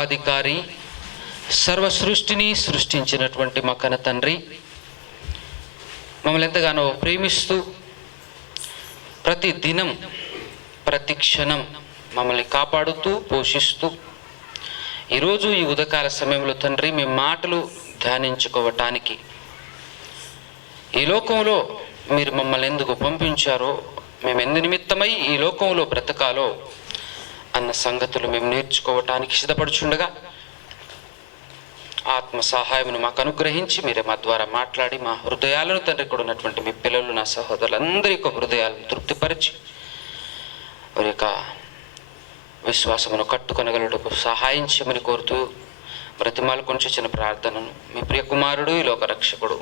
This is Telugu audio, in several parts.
సర్వాధికారి, సర్వ సృష్టిని సృష్టించినటువంటి మా కన్న తండ్రి, మమ్మల్ని ఎంతగానో ప్రేమిస్తూ ప్రతి దినం ప్రతి క్షణం మమ్మల్ని కాపాడుతూ పోషిస్తూ ఈరోజు ఈ ఉదయకాల సమయంలో తండ్రి మీ మాటలు ధ్యానించుకోవటానికి ఈ లోకంలో మీరు మమ్మల్ని ఎందుకు పంపించారో, మేము ఎందు నిమిత్తమై ఈ లోకంలో బ్రతకాలో అన్న సంగతులు మేము నేర్చుకోవటానికి సిద్ధపడుచుండగా ఆత్మ సహాయమును మాకు అనుగ్రహించి మీరే మా ద్వారా మాట్లాడి మా హృదయాలను తండ్రి కూడా ఉన్నటువంటి మీ పిల్లలు, నా సహోదరులందరి యొక్క హృదయాలను తృప్తిపరిచి వారి యొక్క విశ్వాసమును కట్టుకొనగలటకు సహాయం చేయమని కోరుతూ బ్రతిమాలు కొంచెం చిన్న ప్రార్థనను మీ ప్రియ కుమారుడు, ఈ లోక రక్షకుడు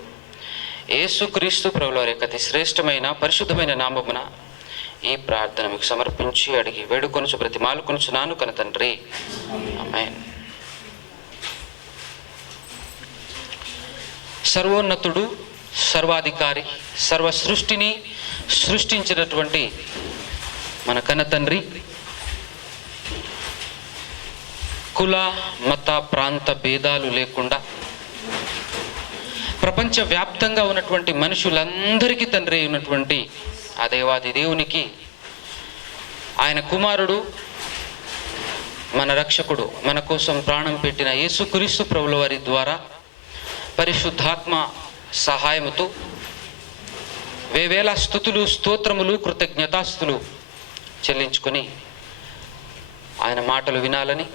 యేసుక్రీస్తు ప్రభుల వారి యొక్క అతి శ్రేష్టమైన పరిశుద్ధమైన నామమున ఈ ప్రార్థన మీకు సమర్పించి అడిగి వేడుకొనుచు బ్రతిమాలు కొనుచున్నాను కన్న తండ్రి, ఆమేన్. సర్వోన్నతుడు, సర్వాధికారి, సర్వ సృష్టిని సృష్టించినటువంటి మన కన్న తండ్రి, కుల మత ప్రాంత భేదాలు లేకుండా ప్రపంచవ్యాప్తంగా ఉన్నటువంటి మనుషులందరికీ తండ్రి ఉన్నటువంటి ఆ దేవాది దేవునికి, ఆయన కుమారుడు, మన రక్షకుడు, మన కోసం ప్రాణం పెట్టిన యేసుక్రీస్తు ప్రభుల వారి ద్వారా పరిశుద్ధాత్మ సహాయముతో వేవేల స్తుతులు, స్తోత్రములు, కృతజ్ఞతాస్తులు చెల్లించుకొని ఆయన మాటలు వినాలని,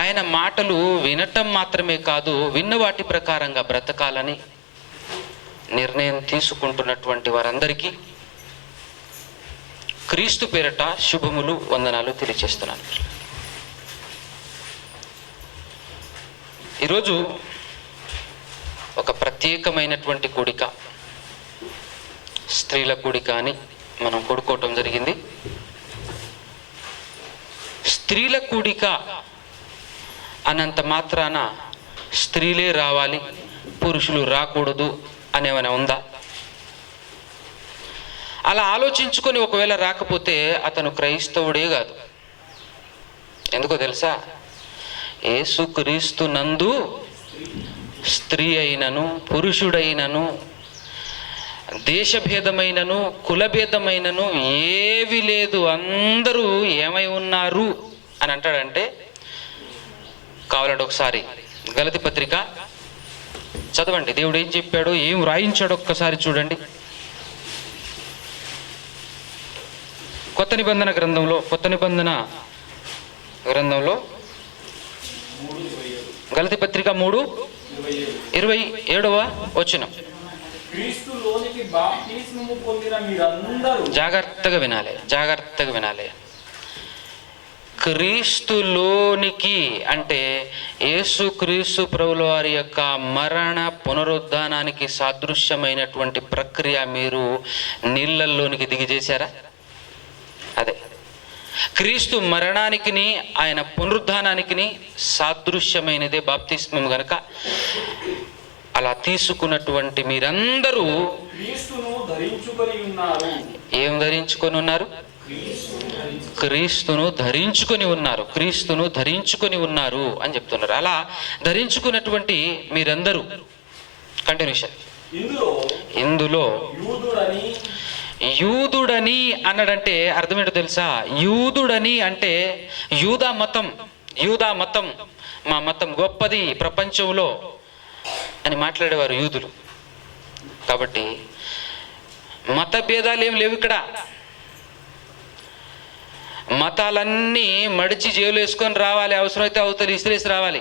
ఆయన మాటలు వినటం మాత్రమే కాదు విన్న వాటి ప్రకారంగా బ్రతకాలని నిర్ణయం తీసుకుంటున్నటువంటి వారందరికీ క్రీస్తు పేరట శుభములు, వందనాలు తెలియజేస్తున్నాను. ఈరోజు ఒక ప్రత్యేకమైనటువంటి కూడిక, స్త్రీల కూడిక అని మనం కూడుకోవటం జరిగింది. స్త్రీల కూడిక అనంత మాత్రాన స్త్రీలే రావాలి, పురుషులు రాకూడదు అనేమైనా ఉందా? అలా ఆలోచించుకొని ఒకవేళ రాకపోతే అతను క్రైస్తవుడే కాదు. ఎందుకో తెలుసా? యేసుక్రీస్తు నందు స్త్రీ అయినను పురుషుడైనను దేశభేదమైనను కులభేదమైనను ఏవి లేదు, అందరూ ఏమై ఉన్నారు అని అంటాడంటే, కావాలంటే ఒకసారి గలతీ పత్రిక చదవండి. దేవుడు ఏం చెప్పాడు, ఏం రాయించాడు ఒక్కసారి చూడండి. కొత్త నిబంధన గ్రంథంలో గలతీ పత్రిక 3:27 జాగ్రత్తగా వినాలి. క్రీస్తులోనికి అంటే యేసుక్రీస్తు ప్రభుల వారి యొక్క మరణ పునరుద్ధానానికి సాదృశ్యమైనటువంటి ప్రక్రియ మీరు నీళ్ళల్లోనికి దిగిచేశారా? అదే క్రీస్తు మరణానికిని ఆయన పునరుద్ధానానికిని సాదృశ్యమైనదే బాప్తిస్మం గనక అలా తీసుకున్నటువంటి మీరందరూ ఏం ధరించుకొని ఉన్నారు? క్రీస్తును ధరించుకొని ఉన్నారు అని చెప్తున్నారు. అలా ధరించుకున్నటువంటి మీరందరూ కంటిన్యూషన్. ఇందులో యూదుడని అన్నాడంటే అర్థం ఏంటో తెలుసా? యూదుడని అంటే యూదా మతం మా మతం గొప్పది ప్రపంచంలో అని మాట్లాడేవారు యూదులు. కాబట్టి మత భేదాలు ఏం లేవు ఇక్కడ. మతాలన్నీ మడిచి జైలు వేసుకొని రావాలి, అవసరమైతే అవతలి ఇస్త్రేసి రావాలి.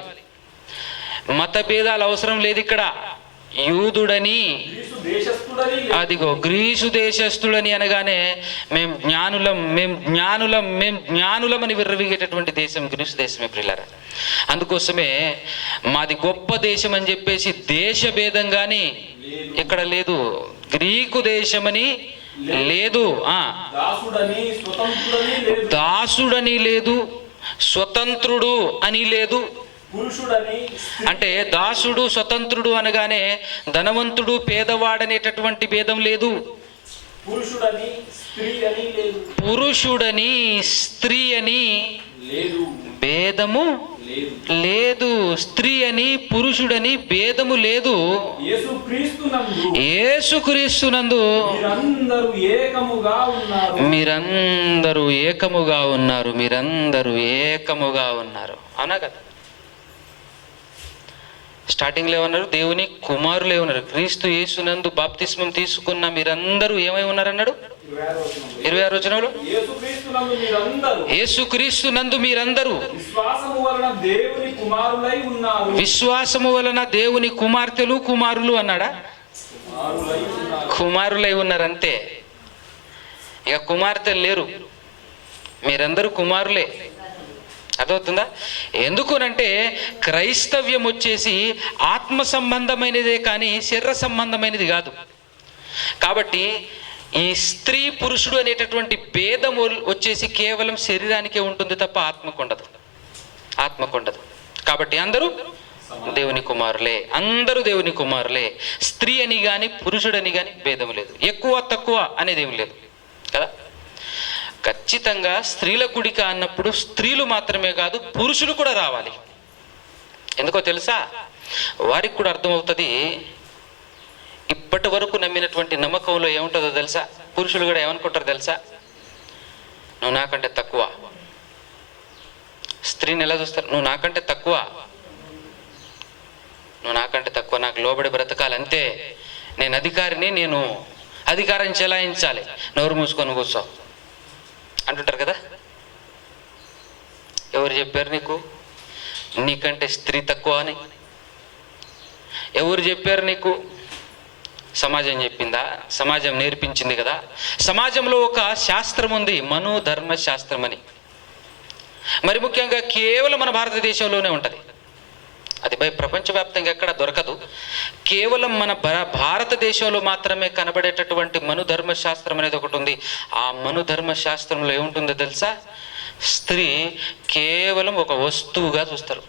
మత భేదాలు అవసరం లేదు ఇక్కడ. యూదుడని, అదిగో గ్రీసు దేశస్థుడని అనగానే మేము జ్ఞానులం అని విర్రవీగేటటువంటి దేశం గ్రీసు దేశమే ప్రియులారా. అందుకోసమే మాది గొప్ప దేశం అని చెప్పేసి దేశ భేదం కానీ ఇక్కడ లేదు. గ్రీకు దేశమని లేదు, దాసుడని లేదు, స్వతంత్రుడు అని లేదు. అంటే దాసుడు స్వతంత్రుడు అనగానే ధనవంతుడు పేదవాడనేటటువంటి భేదం లేదు. పురుషుడని స్త్రీ అని భేదము లేదు. స్త్రీ అని పురుషుడని భేదము లేదు. యేసుక్రీస్తునందు మీరందరూ ఏకముగా ఉన్నారు. మీరందరూ ఏకముగా ఉన్నారు. అవునా కదా? స్టార్టింగ్లో ఏమన్నారు? దేవుని కుమారులు ఏమన్నారు? క్రీస్తు యేసునందు బాప్తిస్మం తీసుకున్న మీరందరూ ఏమై ఉన్నారన్నాడు 26వ వచనంలో. యేసుక్రీస్తునందు మీరందరూ విశ్వాసము వలన దేవుని కుమార్తెలు కుమారులు అన్నాడా? కుమారులై ఉన్నారంతే. ఇక కుమార్తెలు లేరు, మీరందరూ కుమారులే. అర్థమవుతుందా? ఎందుకునంటే క్రైస్తవ్యం వచ్చేసి ఆత్మ సంబంధమైనదే కానీ శరీర సంబంధమైనది కాదు. కాబట్టి ఈ స్త్రీ పురుషుడు అనేటటువంటి భేదం వచ్చేసి కేవలం శరీరానికే ఉంటుంది తప్ప ఆత్మకు ఉండదు. కాబట్టి అందరూ దేవుని కుమారులే, అందరూ దేవుని కుమారులే. స్త్రీ అని కానీ పురుషుడని కానీ భేదం లేదు. ఎక్కువ తక్కువ అనేది ఏమి లేదు కదా. ఖచ్చితంగా స్త్రీల కూడిక అన్నప్పుడు స్త్రీలు మాత్రమే కాదు, పురుషులు కూడా రావాలి. ఎందుకో తెలుసా? వారికి కూడా అర్థమవుతుంది. ఇప్పటి వరకు నమ్మినటువంటి నమ్మకంలో ఏముంటుందో తెలుసా? పురుషులు కూడా ఏమనుకుంటారు తెలుసా? నువ్వు నాకంటే తక్కువ. స్త్రీని ఎలా చూస్తారు? నువ్వు నాకంటే తక్కువ, నాకు లోబడి బ్రతకాలి అంతే. నేను అధికారిని, నేను అధికారం చెలాయించాలి, నోరు మూసుకొని కూర్చో అంటుంటారు కదా. ఎవరు చెప్పారు నీకు నీకంటే స్త్రీ తక్కువ అని? ఎవరు చెప్పారు నీకు? సమాజం చెప్పిందా? సమాజం నేర్పించింది కదా. సమాజంలో ఒక శాస్త్రం ఉంది, మనోధర్మ శాస్త్రం అని. మరి ముఖ్యంగా కేవలం మన భారతదేశంలోనే ఉంటుంది. అది ప్రపంచవ్యాప్తంగా ఎక్కడ దొరకదు. కేవలం మన భారతదేశంలో మాత్రమే కనబడేటటువంటి మనుధర్మ శాస్త్రం అనేది ఒకటి ఉంది. ఆ మనుధర్మ శాస్త్రంలో ఏముంటుందో తెలుసా? స్త్రీ కేవలం ఒక వస్తువుగా చూస్తారు.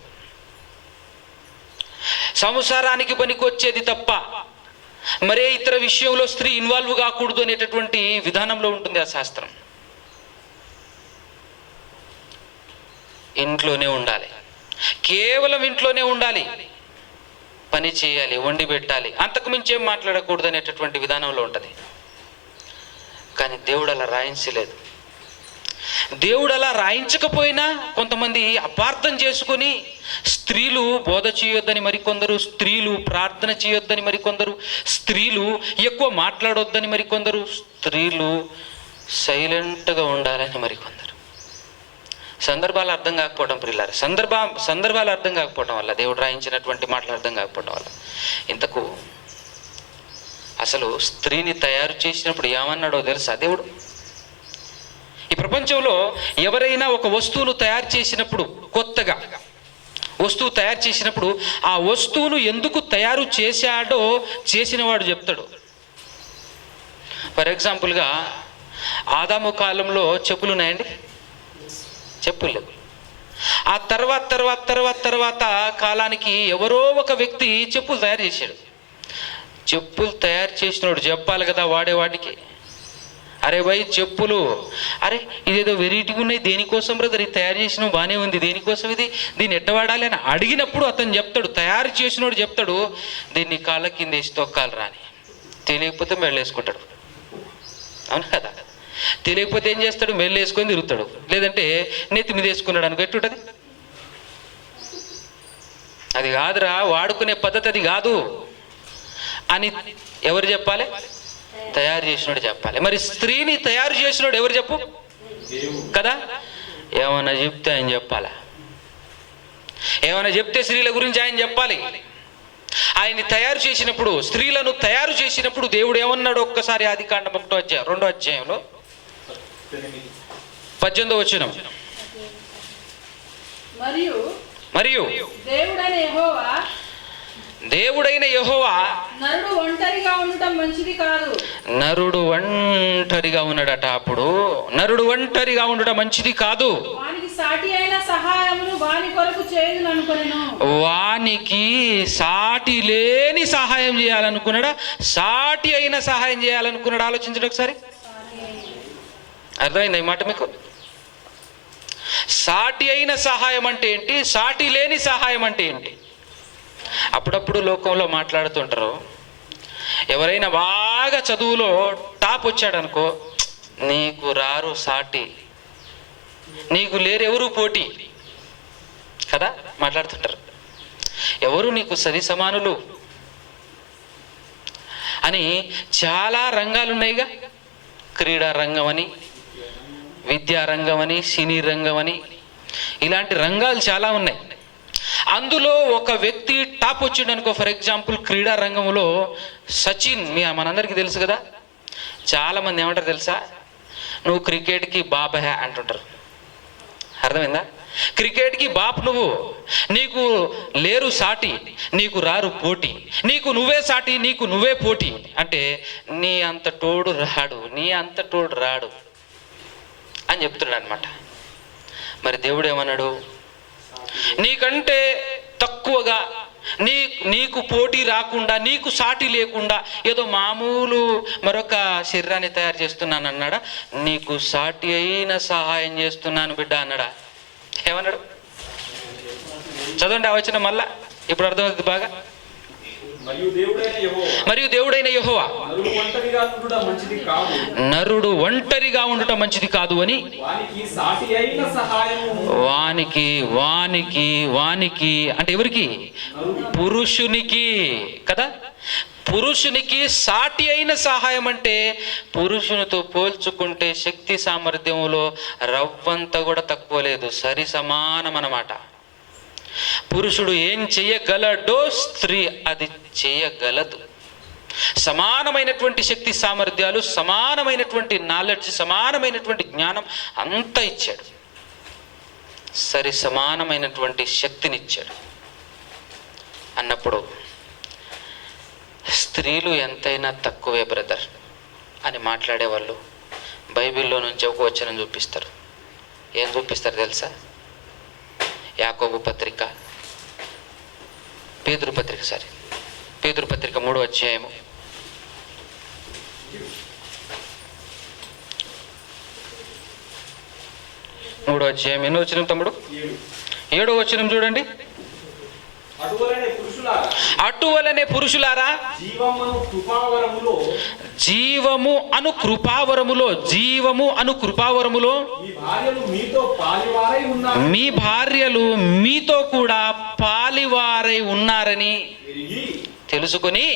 సంసారానికి పనికొచ్చేది తప్ప మరే ఇతర విషయంలో స్త్రీ ఇన్వాల్వ్ కాకూడదు అనేటటువంటి విధానంలో ఉంటుంది ఆ శాస్త్రం. ఇంట్లోనే ఉండాలి, కేవలం ఇంట్లోనే ఉండాలి, పని చేయాలి, వండి పెట్టాలి, అంతకు మించి ఏం మాట్లాడకూడదు అనేటటువంటి విధానంలో ఉంటుంది. కానీ దేవుడు అలా రాయించలేదు. దేవుడు అలా రాయించకపోయినా కొంతమంది అపార్థం చేసుకొని స్త్రీలు బోధ చేయొద్దని మరికొందరు, స్త్రీలు ప్రార్థన చేయొద్దని మరికొందరు, స్త్రీలు ఎక్కువ మాట్లాడొద్దని మరికొందరు, స్త్రీలు సైలెంట్గా ఉండాలని మరికొందరు. సందర్భాలు అర్థం కాకపోవడం ప్రియులారా, సందర్భాలు అర్థం కాకపోవడం వల్ల, దేవుడు రాయించినటువంటి మాటలు అర్థం కాకపోవడం వల్ల. ఇంతకు అసలు స్త్రీని తయారు చేసినప్పుడు ఏమన్నాడో తెలుసా దేవుడు? ఈ ప్రపంచంలో ఎవరైనా ఒక వస్తువును తయారు చేసినప్పుడు, కొత్తగా వస్తువు తయారు చేసినప్పుడు ఆ వస్తువును ఎందుకు తయారు చేశాడో చేసినవాడు చెప్తాడు. ఫర్ ఎగ్జాంపుల్గా ఆదాము కాలంలో చెప్పులు ఉన్నాయండి, చెప్పులు లేవు. ఆ తర్వాత కాలానికి ఎవరో ఒక వ్యక్తి చెప్పులు తయారు చేశాడు. చెప్పులు తయారు చేసినోడు చెప్పాలి కదా వాడేవాడికి, అరే భయ్ చెప్పులు, అరే ఇదేదో వెరైటీగా ఉన్నాయి, దేనికోసం బ్రదర్ ఇది తయారు చేసిన బాగానే ఉంది, దేనికోసం ఇది, దీన్ని ఎట్ట వాడాలి అని అడిగినప్పుడు అతను చెప్తాడు, తయారు చేసినోడు చెప్తాడు, దీన్ని కాళ్ళ కింద వేసి తొక్కాలి రాని. తెలియకపోతే మెళ్ళేసుకుంటాడు. అవును కదా? తెలియకపోతే ఏం చేస్తాడు? మెళ్ళేసుకొని తిరుగుతాడు, లేదంటే నెత్తి మీద వేసుకున్నాడు అనుకో, ఎట్టుంటుంది? అది కాదురా, వాడుకునే పద్ధతి అది కాదు అని ఎవరు చెప్పాలి? తయారు చేసినోడు చెప్పాలి. మరి స్త్రీని తయారు చేసినోడు ఎవరు చెప్పు కదా? ఏమన్నా చెప్తే ఆయన చెప్పాలా? ఏమైనా చెప్తే స్త్రీల గురించి ఆయన చెప్పాలి. ఆయన్ని తయారు చేసినప్పుడు, స్త్రీలను తయారు చేసినప్పుడు దేవుడు ఏమన్నాడు? ఒక్కసారి ఆదికాండం 2వ అధ్యాయంలో 18వ వచనం. మరియు దేవుడైన యెహోవా నరుడు ఒంటరిగా ఉన్నాడట. అప్పుడు నరుడు ఒంటరిగా ఉండటం మంచిది కాదు, వానికి సాటి లేని సహాయం చేయాలనుకున్నాడా? సాటి అయిన సహాయం చేయాలనుకున్నాడు? ఆలోచించండి ఒకసారి. అర్థమైంది ఈ మాట మీకు? సాటి అయిన సహాయం అంటే ఏంటి, సాటి లేని సహాయం అంటే ఏంటి? అప్పుడప్పుడు లోకంలో మాట్లాడుతుంటారు, ఎవరైనా బాగా చదువులో టాప్ వచ్చాడనుకో, నీకు రారు సాటి, నీకు లేరు ఎవరు పోటీ కదా మాట్లాడుతుంటారు. ఎవరు నీకు సరి సమానులు అని. చాలా రంగాలు ఉన్నాయిగా, క్రీడా రంగం అని, విద్యా రంగం అని, సినీ రంగం అని, ఇలాంటి రంగాలు చాలా ఉన్నాయి. అందులో ఒక వ్యక్తి టాప్ వచ్చిండు అనుకో, ఫర్ ఎగ్జాంపుల్ క్రీడా రంగంలో సచిన్, మనందరికీ తెలుసు కదా. చాలామంది ఏమంటారు తెలుసా, నువ్వు క్రికెట్కి బాబా అంటుంటారు. అర్థమైందా? క్రికెట్కి బాప్ నువ్వు, నీకు లేరు సాటి, నీకు రారు పోటీ, నీకు నువ్వే సాటి, నీకు నువ్వే పోటీ. అంటే నీ అంత తోడు రాడు, నీ అంత తోడు రాడు అని చెప్తున్నాడు అనమాట. మరి దేవుడు ఏమన్నాడు, నీకంటే తక్కువగా, నీకు పోటీ రాకుండా, నీకు సాటి లేకుండా ఏదో మామూలు మరొక శరీరాన్ని తయారు చేస్తున్నాను అన్నాడా? నీకు సాటి అయిన సహాయం చేస్తున్నాను బిడ్డ అన్నాడా? ఏమన్నాడు? చదవండి ఆ వచనం మళ్ళా, ఇప్పుడు అర్థమవుతుంది బాగా. మరియు దేవుడైన యెహోవా నరుడు ఒంటరిగా ఉండుట మంచిది కాదు అని వానికి అంటే ఎవరికి? పురుషునికి కదా. పురుషునికి సాటి అయిన సహాయం అంటే పురుషునితో పోల్చుకుంటే శక్తి సామర్థ్యంలో రవ్వంత కూడా తక్కువ లేదు, సరి సమానం అన్నమాట. పురుషుడు ఏం చేయగలడో స్త్రీ అది చేయగలదు. సమానమైనటువంటి శక్తి సామర్థ్యాలు, సమానమైనటువంటి నాలెడ్జ్, సమానమైనటువంటి జ్ఞానం అంతా ఇచ్చాడు. సరి సమానమైనటువంటి శక్తినిచ్చాడు అన్నప్పుడు స్త్రీలు ఎంతైనా తక్కువే బ్రదర్ అని మాట్లాడేవాళ్ళు బైబిల్లో నుంచి ఒక వచనం చూపిస్తారు. ఏం చూపిస్తారు తెలుసా? యాకోబు పత్రిక, పేతురు పత్రిక 3వ అధ్యాయము 3వ అధ్యాయం ఎన్నో వచనం తమ్ముడు? 7వ వచనం చూడండి. అటువలనే పురుషులారా జీవము అను కృపావరములో మీ భార్యలు మీతో కూడా పాలివారై ఉన్నారని తెలుసుకొని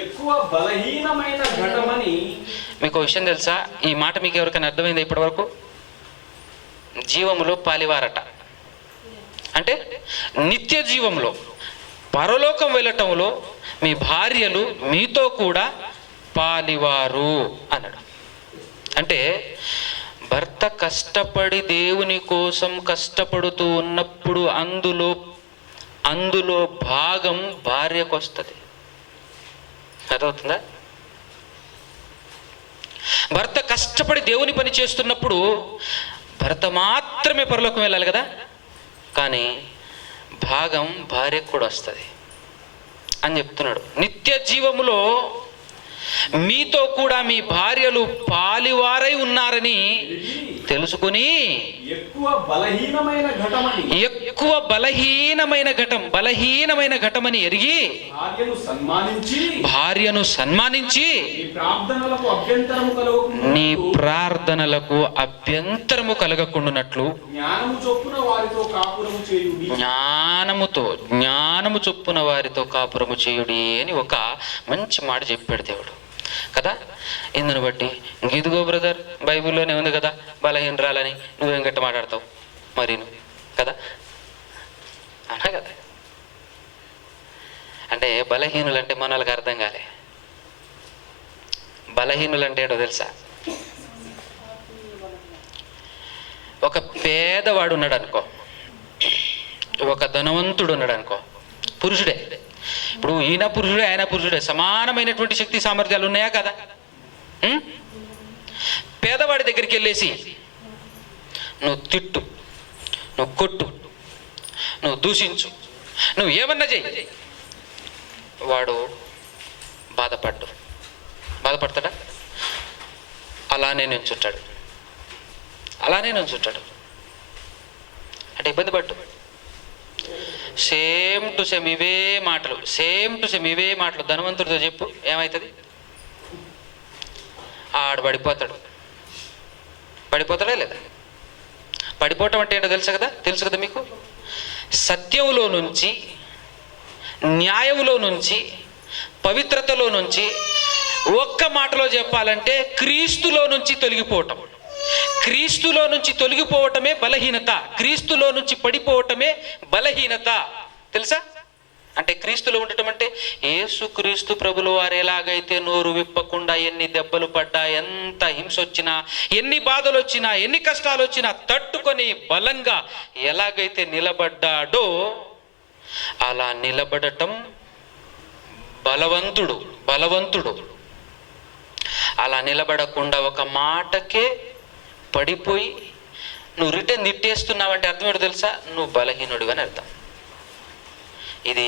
ఎక్కువ బలహీనమైన ఘటమని. మీకు విషయం తెలుసా? ఈ మాట మీకు ఎవరికైనా అర్థమైందా ఇప్పటి వరకు? జీవములో పాలివారట అంటే నిత్య జీవంలో, పరలోకం వెళ్ళటంలో మీ భార్యలు మీతో కూడా పాలివారు అన్నాడు. అంటే భర్త కష్టపడి దేవుని కోసం కష్టపడుతూ ఉన్నప్పుడు అందులో భాగం భార్యకు వస్తుంది. అర్థమవుతుందా? భర్త కష్టపడి దేవుని పని చేస్తున్నప్పుడు భర్త మాత్రమే పరలోకం వెళ్ళాలి కదా, కానీ భాగం భార్యకు కూడా వస్తుంది అని చెప్తున్నాడు. నిత్య జీవములో మీతో కూడా మీ భార్యలు పాలివారై ఉన్నారని తెలుసుకుని ఎక్కువ బలహీనమైన ఘటమని ఎరిగి భార్యను సన్మానించి నీ ప్రార్థనలకు అభ్యంతరము కలగకుండానట్లు జ్ఞానము చొప్పున వారితో కాపురము చేయుడి అని ఒక మంచి మాట చెప్పాడు దేవుడు కదా. ఇందును బట్టి ఇదిగో బ్రదర్, బైబిల్లోనే ఉంది కదా బలహీనరాలని, నువ్వేం గట్ట మాట్లాడతావు మరి కదా అన్నా కదా. అంటే బలహీనులు అంటే మన వాళ్ళకి అర్థం కాలే. బలహీనులు అంటే ఏంటో తెలుసా? ఒక పేదవాడు ఉన్నాడు అనుకో, ఒక ధనవంతుడు ఉన్నాడు అనుకో, పురుషుడే. ఇప్పుడు ఈయన పురుషుడే ఆయన పురుషుడే, సమానమైనటువంటి శక్తి సామర్థ్యాలు ఉన్నాయా కదా. పేదవాడి దగ్గరికి వెళ్ళేసి నువ్వు తిట్టు, నువ్వు కొట్టు, నువ్వు దూషించు, నువ్వు ఏమన్నా చెయ్యి, వాడు బాధపడతాడా? అలానే నుంచుంటాడు. అంటే ఇబ్బంది పట్టు. సేమ్ టు సేమ్ ఇవే మాటలు ధనవంతుడితో చెప్పు, ఏమవుతుంది? ఆడు పడిపోతాడా లేదా? పడిపోవటం అంటే ఏంటో తెలుసు కదా మీకు. సత్యంలో నుంచి, న్యాయంలో నుంచి, పవిత్రతలో నుంచి ఒక్క మాటలో చెప్పాలంటే క్రీస్తులో నుంచి తొలగిపోవటం. క్రీస్తులో నుంచి తొలగిపోవటమే బలహీనత. క్రీస్తులో నుంచి పడిపోవటమే బలహీనత. తెలుసా? అంటే క్రీస్తులో ఉండటం అంటే యేసు క్రీస్తు ప్రభుల వారు ఎలాగైతే నోరు విప్పకుండా ఎన్ని దెబ్బలు పడ్డా, ఎంత హింస వచ్చినా, ఎన్ని బాధలు వచ్చినా, ఎన్ని కష్టాలు వచ్చినా తట్టుకొని బలంగా ఎలాగైతే నిలబడ్డాడో అలా నిలబడటం బలవంతుడు. అలా నిలబడకుండా ఒక మాటకే పడిపోయి నువ్వు రిటర్న్ తిట్టేస్తున్నావంటే అర్థం ఏంటో తెలుసా? నువ్వు బలహీనుడు అని అర్థం. ఇది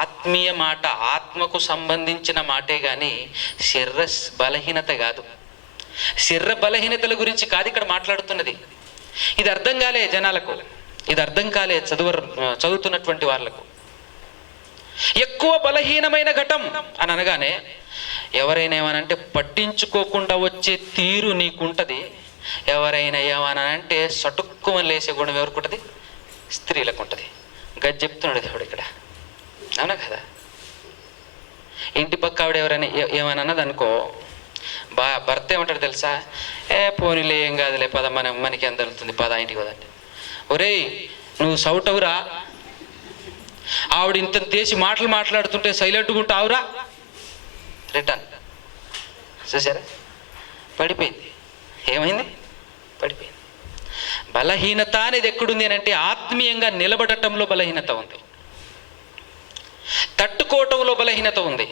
ఆత్మీయ మాట, ఆత్మకు సంబంధించిన మాటే కానీ శరీర బలహీనత కాదు. శరీర బలహీనతల గురించి కాదు ఇక్కడ మాట్లాడుతున్నది. ఇది అర్థం కాలే జనాలకు, ఇది అర్థం కాలే చదువుతున్నటువంటి వాళ్ళకు. ఎక్కువ బలహీనమైన ఘటం అని అనగానే ఎవరైనా ఏమనంటే పట్టించుకోకుండా వచ్చే తీరు నీకుంటుంది. ఎవరైనా ఏమనంటే సటుక్కుమని లేసే గుణం ఎవరికి ఉంటుంది? స్త్రీలకు ఉంటుంది. గది చెప్తున్నాడు దేవుడు ఇక్కడ, అవునా కదా? ఇంటి పక్క ఆవిడ ఎవరైనా ఏమని అన్నది అనుకో, భర్త ఏమంటాడు తెలుసా? పోనీలే, ఏం కాదులే, పద మనకి ఎంత వెళ్తుంది, పద ఇంటికి పదండి. ఒరేయ్ నువ్వు సౌటవురా, ఆవిడ ఇంత తీసి మాట్లాడుతుంటే సైలెంట్గా ఉంటావురా. రిటర్న్ చూసారా? పడిపోయింది. ఏమైంది? పడిపోయింది. బలహీనత అనేది ఎక్కడుంది అని అంటే ఆత్మీయంగా నిలబడటంలో బలహీనత ఉంది, తట్టుకోవటంలో బలహీనత ఉంది.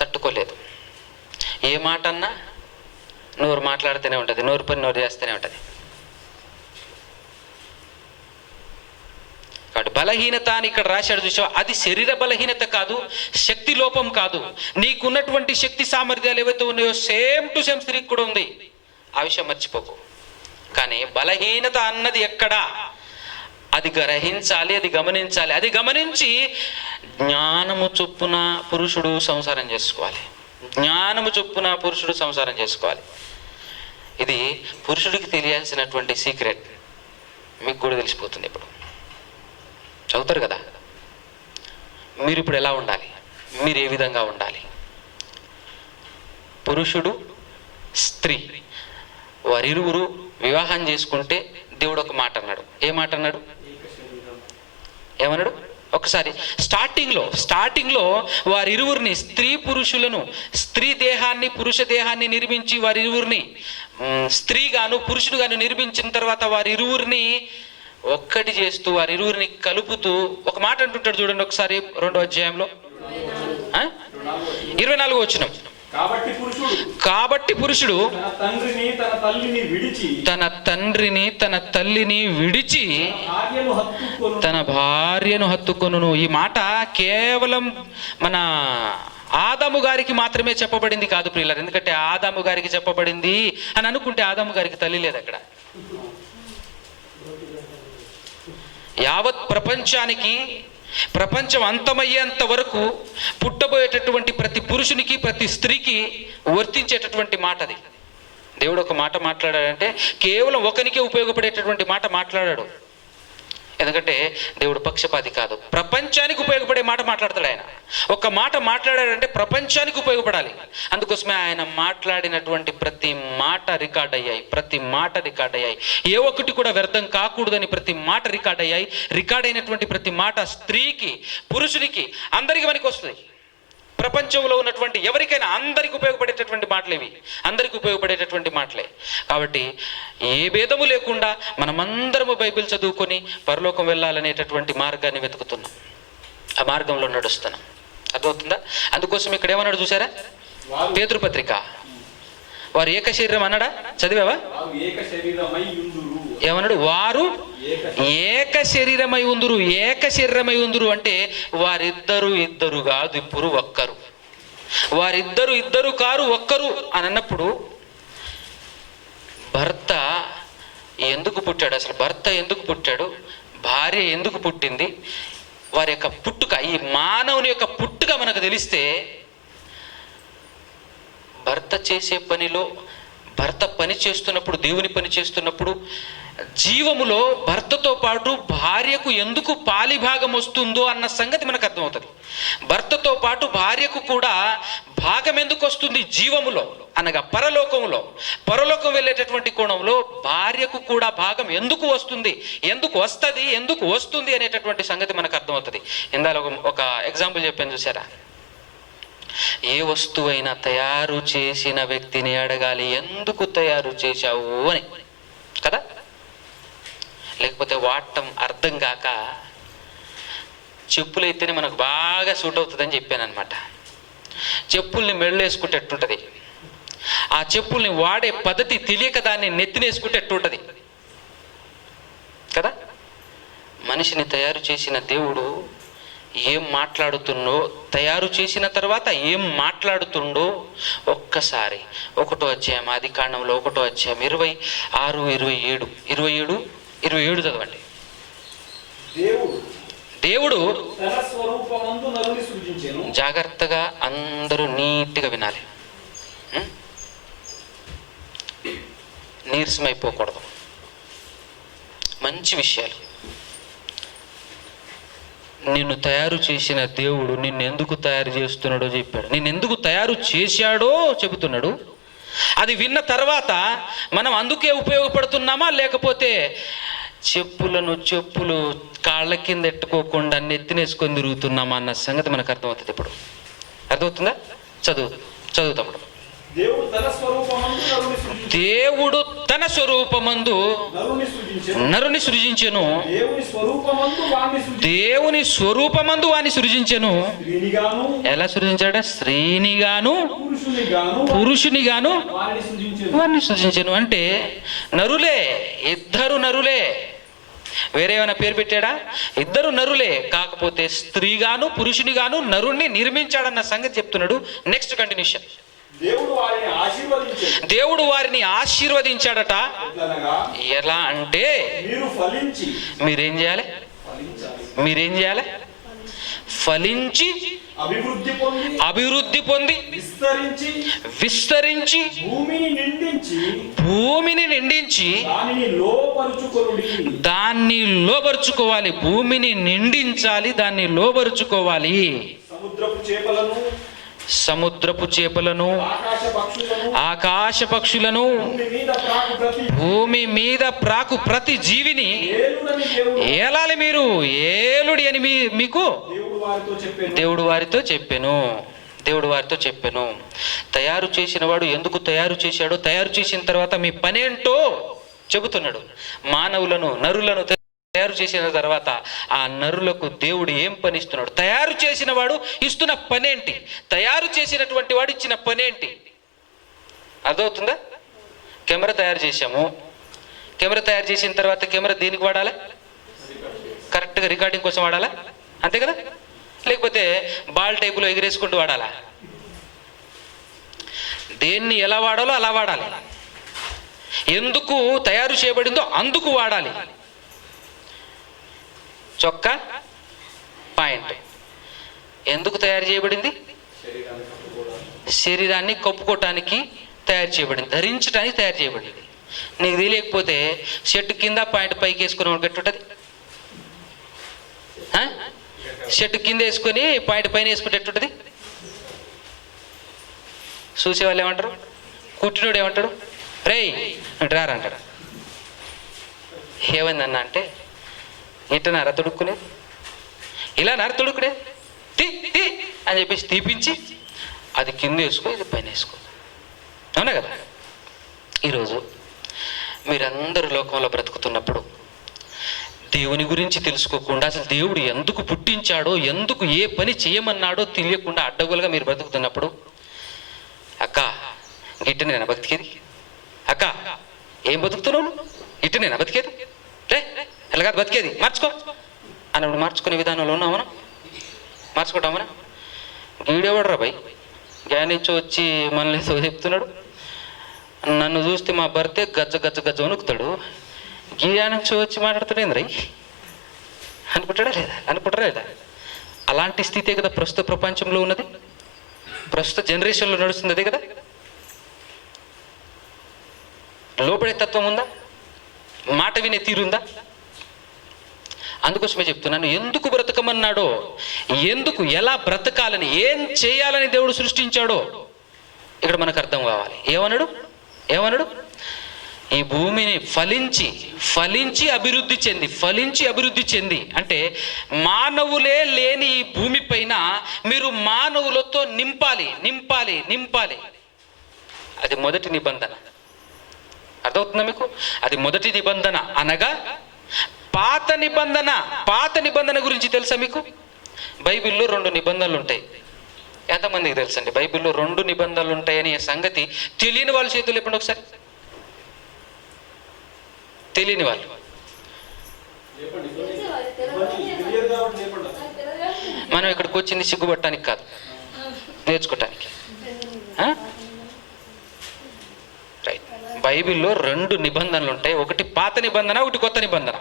తట్టుకోలేదు. ఏ మాట అన్నా నోరు మాట్లాడుతూనే ఉంటుంది, నోరు పని నోరు చేస్తూనే ఉంటుంది. కాబట్టి బలహీనత అని ఇక్కడ రాశాడు చూసావా? అది శరీర బలహీనత కాదు, శక్తి లోపం కాదు. నీకున్నటువంటి శక్తి సామర్థ్యాలు ఏవైతే ఉన్నాయో సేమ్ టు సేమ్ స్త్రీకి కూడా ఉంది. ఆ విషయం మర్చిపోకు. కానీ బలహీనత అన్నది ఎక్కడా? అది గ్రహించాలి, అది గమనించాలి. అది గమనించి జ్ఞానము చొప్పున పురుషుడు సంసారం చేసుకోవాలి. ఇది పురుషుడికి తెలియాల్సినటువంటి సీక్రెట్. మీకు కూడా తెలిసిపోతుంది. ఇప్పుడు చదువుతారు కదా, మీరు ఇప్పుడు ఎలా ఉండాలి, మీరు ఏ విధంగా ఉండాలి. పురుషుడు స్త్రీ వారిరువురు వివాహం చేసుకుంటే దేవుడు ఒక మాట అన్నాడు. ఏ మాట అన్నాడు? ఏమన్నాడు? ఒకసారి స్టార్టింగ్లో వారిరువురిని, స్త్రీ పురుషులను, స్త్రీ దేహాన్ని పురుష దేహాన్ని నిర్మించి వారిరువురిని స్త్రీగాను పురుషుడుగాను నిర్మించిన తర్వాత వారిరువురిని ఒక్కటి చేస్తూ వారిరువురిని కలుపుతూ ఒక మాట అంటుంటాడు. చూడండి ఒకసారి 2వ అధ్యాయంలో 24వ వచనం. కాబట్టి పురుషుడు తన తండ్రిని తన తల్లిని విడిచి తన భార్యను హత్తుకొనును. ఈ మాట కేవలం మన ఆదాము గారికి మాత్రమే చెప్పబడింది కాదు ప్రియులారా. ఎందుకంటే ఆదాము గారికి చెప్పబడింది అని అనుకుంటే ఆదాము గారికి తల్లి లేదు అక్కడ. యావత్ ప్రపంచానికి, ప్రపంచం అంతమయ్యేంత వరకు పుట్టబోయేటటువంటి ప్రతి పురుషునికి ప్రతి స్త్రీకి వర్తించేటటువంటి మాట అది. దేవుడు ఒక మాట మాట్లాడాడంటే కేవలం ఒకరికే ఉపయోగపడేటటువంటి మాట మాట్లాడాడు. ఎందుకంటే దేవుడు పక్షపాతి కాదు, ప్రపంచానికి ఉపయోగపడే మాట మాట్లాడతాడు ఆయన. ఒక మాట మాట్లాడాడంటే ప్రపంచానికి ఉపయోగపడాలి. అందుకోసమే ఆయన మాట్లాడినటువంటి ప్రతి మాట రికార్డ్ అయ్యాయి. ఏ ఒక్కటి కూడా వ్యర్థం కాకూడదని ప్రతి మాట రికార్డ్ అయ్యాయి. రికార్డ్ అయినటువంటి ప్రతి మాట స్త్రీకి పురుషునికి అందరికీ మనకి వస్తుంది. ప్రపంచంలో ఉన్నటువంటి ఎవరికైనా అందరికి ఉపయోగపడేటటువంటి మాటలే. కాబట్టి ఏ భేదము లేకుండా మనమందరము బైబిల్ చదువుకొని పరలోకం వెళ్ళాలనేటటువంటి మార్గాన్ని వెతుకుతున్నాం, ఆ మార్గంలో నడుస్తున్నాం. అర్థమవుతుందా? అందుకోసం ఇక్కడ ఏమన్నాడు చూసారా? పేతురు పత్రిక, వారు ఏక శరీరం అన్నాడా? చదివావా? ఏమన్నాడు? వారు ఏక శరీరమై ఉందురు అంటే వారిద్దరు కాదు, ఇప్పుడు ఒక్కరు. వారిద్దరు కారు, ఒక్కరు అని అన్నప్పుడు భర్త ఎందుకు పుట్టాడు, అసలు భర్త ఎందుకు పుట్టాడు, భార్య ఎందుకు పుట్టింది, వారి యొక్క పుట్టుక, ఈ మానవుని యొక్క పుట్టుక మనకు తెలిస్తే భర్త చేసే పనిలో, భర్త పని చేస్తున్నప్పుడు, దేవుని పని చేస్తున్నప్పుడు జీవములో భర్తతో పాటు భార్యకు ఎందుకు పాలిభాగం వస్తుందో అన్న సంగతి మనకు అర్థమవుతుంది. భర్తతో పాటు భార్యకు కూడా భాగం ఎందుకు వస్తుంది జీవములో అనగా పరలోకములో, పరలోకం వెళ్ళేటటువంటి కోణంలో భార్యకు కూడా భాగం ఎందుకు వస్తుంది, ఎందుకు వస్తుంది అనేటటువంటి సంగతి మనకు అర్థమవుతుంది. ఇందాక ఒక ఎగ్జాంపుల్ చెప్పాను చూసారా, ఏ వస్తువైనా తయారు చేసిన వ్యక్తిని అడగాలి ఎందుకు తయారు చేశావు అని కదా, లేకపోతే వాడటం అర్థం కాక చెప్పులు అయితేనే మనకు బాగా సూట్ అవుతుందని చెప్పాను అనమాట. చెప్పుల్ని మెళ్ళేసుకుంటే ఎట్టుంటుంది, ఆ చెప్పుల్ని వాడే పద్ధతి తెలియక దాన్ని నెత్తినేసుకుంటే ఎట్టుంటుంది కదా. మనిషిని తయారు చేసిన దేవుడు ఏం మాట్లాడుతుండో, తయారు చేసిన తర్వాత ఏం మాట్లాడుతుండో ఒక్కసారి 1వ అధ్యాయం ఆదికాండంలో 1వ అధ్యాయం 26, 27 చదవండి. దేవుడు జాగ్రత్తగా అందరూ నీట్గా వినాలి, నీరసమైపోకూడదు, మంచి విషయాలు. నిన్ను తయారు చేసిన దేవుడు నిన్ను ఎందుకు తయారు చేస్తున్నాడో చెప్పాడు, నిన్ను ఎందుకు తయారు చేశాడో చెబుతున్నాడు. అది విన్న తర్వాత మనం అందుకే ఉపయోగపడుతున్నామా, లేకపోతే చెప్పులు కాళ్ళ కింద ఎట్టుకోకుండా నెత్తినేసుకొని తిరుగుతున్నామా అన్న సంగతి మనకు అర్థమవుతుంది. ఇప్పుడు అర్థమవుతుందా? చదువుతాము. దేవుడు తన స్వరూపమందు నరుని సృజించెను, దేవుని స్వరూపమందు వాని సృజించెను. ఎలా సృజించాడు? స్త్రీనిగాను పురుషునిగాను వారిని సృజించెను. అంటే నరులే, ఇద్దరు నరులే, వేరే ఏమైనా పేరు పెట్టాడా? ఇద్దరు నరులే, కాకపోతే స్త్రీగాను పురుషునిగాను నరుణ్ణి నిర్మించాడన్న సంగతి చెప్తున్నాడు. Next continuation. దేవుడు వారిని ఆశీర్వదించాడట. ఎలా అంటే మీరేం చేయాలి? ఫలించి అభివృద్ధి పొంది విస్తరించి భూమిని నిండించి దాన్ని లోబరుచుకోవాలి. భూమిని నిండించాలి, దాన్ని లోబరుచుకోవాలి. సముద్రపు చేపలను ఆకాశ పక్షులను భూమి మీద ప్రాకు ప్రతి జీవిని ఏలాలి మీరు, ఏలుడి అని మీకు దేవుడు వారితో చెప్పెను. తయారు చేసిన వాడు ఎందుకు తయారు చేశాడో, తయారు చేసిన తర్వాత మీ పనేంటో చెబుతున్నాడు. మానవులను, నరులను తయారు చేసిన తర్వాత ఆ నరులకు దేవుడు ఏం పని ఇస్తున్నాడు, తయారు చేసిన వాడు ఇస్తున్న పనేంటి, తయారు చేసినటువంటి వాడు ఇచ్చిన పనేంటి అర్థమవుతుందా? కెమెరా తయారు చేశాము, కెమెరా తయారు చేసిన తర్వాత కెమెరా దేనికి వాడాలి? కరెక్ట్గా రికార్డింగ్ కోసం వాడాలా, అంతే కదా? లేకపోతే బాల్ టైపులో ఎగిరేసుకుంటూ వాడాలా? దేన్ని ఎలా వాడాలో అలా వాడాలి. ఎందుకు తయారు చేయబడిందో అందుకు వాడాలి. చొక్కా పాయింట్ ఎందుకు తయారు చేయబడింది? శరీరాన్ని కప్పుకోవటానికి తయారు చేయబడింది, ధరించడానికి తయారు చేయబడింది. నీకు తెలియకపోతే షర్ట్ కింద పాయింట్ పైకి వేసుకుని గట్టుంటది, షర్ట్ కింద వేసుకొని పాయింట్ పైన వేసుకుంటే ఎట్టుంటది? చూసేవాళ్ళు ఏమంటారు? కుట్టినోడు ఏమంటాడు? రేయ్ రారా అంటాడు. ఏమైందన్న అంటే, ఇట్లా నర తొడుక్కునేది, ఇలా నర తొడుక్కునేది, తీ తీ అని చెప్పేసి తీపించి అది కింద వేసుకో, ఇది పైన వేసుకో, అవునా కదా? ఈరోజు మీరందరూ లోకంలో బ్రతుకుతున్నప్పుడు దేవుని గురించి తెలుసుకోకుండా, అసలు దేవుడు ఎందుకు పుట్టించాడో, ఎందుకు ఏ పని చేయమన్నాడో తెలియకుండా అడ్డగోలుగా మీరు బ్రతుకుతున్నప్పుడు, అక్క ఇట్ట నేను బతికేది, అక్క ఏం బతుకుతున్నావు, ఇట్ట నేను బతికేది, రే ఎలా కాదు బతికేది, మార్చుకో అన్నప్పుడు మార్చుకునే విధానంలో ఉన్నాం మనం, మార్చుకుంటాం మనం. గీడేవాడు బాయ్ గ్యానించి వచ్చి మనల్ని చెప్తున్నాడు, నన్ను చూస్తే మా భర్తే గజ్జ గజ్జ గజ్జ వణుకుతాడు, గీయా నుంచి వచ్చి మాట్లాడుతున్నాయి రై అనుకుంటారా లేదా? అలాంటి స్థితే కదా ప్రస్తుత ప్రపంచంలో ఉన్నది, ప్రస్తుత జనరేషన్లో నడుస్తుంది అదే కదా. లోబడే తత్వం ఉందా? మాట వినే తీరుందా? అందుకోసమే చెప్తున్నాను, ఎందుకు బ్రతకమన్నాడో, ఎందుకు ఎలా బ్రతకాలని, ఏం చేయాలని దేవుడు సృష్టించాడో ఇక్కడ మనకు అర్థం కావాలి. ఏమన్నాడు? ఈ భూమిని ఫలించి అభివృద్ధి చెంది అంటే మానవులే లేని ఈ భూమి పైన మీరు మానవులతో నింపాలి. అది మొదటి నిబంధన. అర్థమవుతుందా మీకు? అది మొదటి నిబంధన. అనగా పాత నిబంధన గురించి తెలుసా మీకు? బైబిల్లో 2 నిబంధనలు ఉంటాయి. ఎంతమందికి తెలుసండి బైబిల్లో 2 నిబంధనలు ఉంటాయని సంగతి? తెలియని వాళ్ళ చేతులు చెప్పండి ఒకసారి. తెలియని వాళ్ళు మనం ఇక్కడికి వచ్చింది సిగ్గుపట్టడానికి కాదు, నేర్చుకోవటానికి. రైట్. బైబిల్లో 2 నిబంధనలు ఉంటాయి. ఒకటి పాత నిబంధన, ఒకటి కొత్త నిబంధన.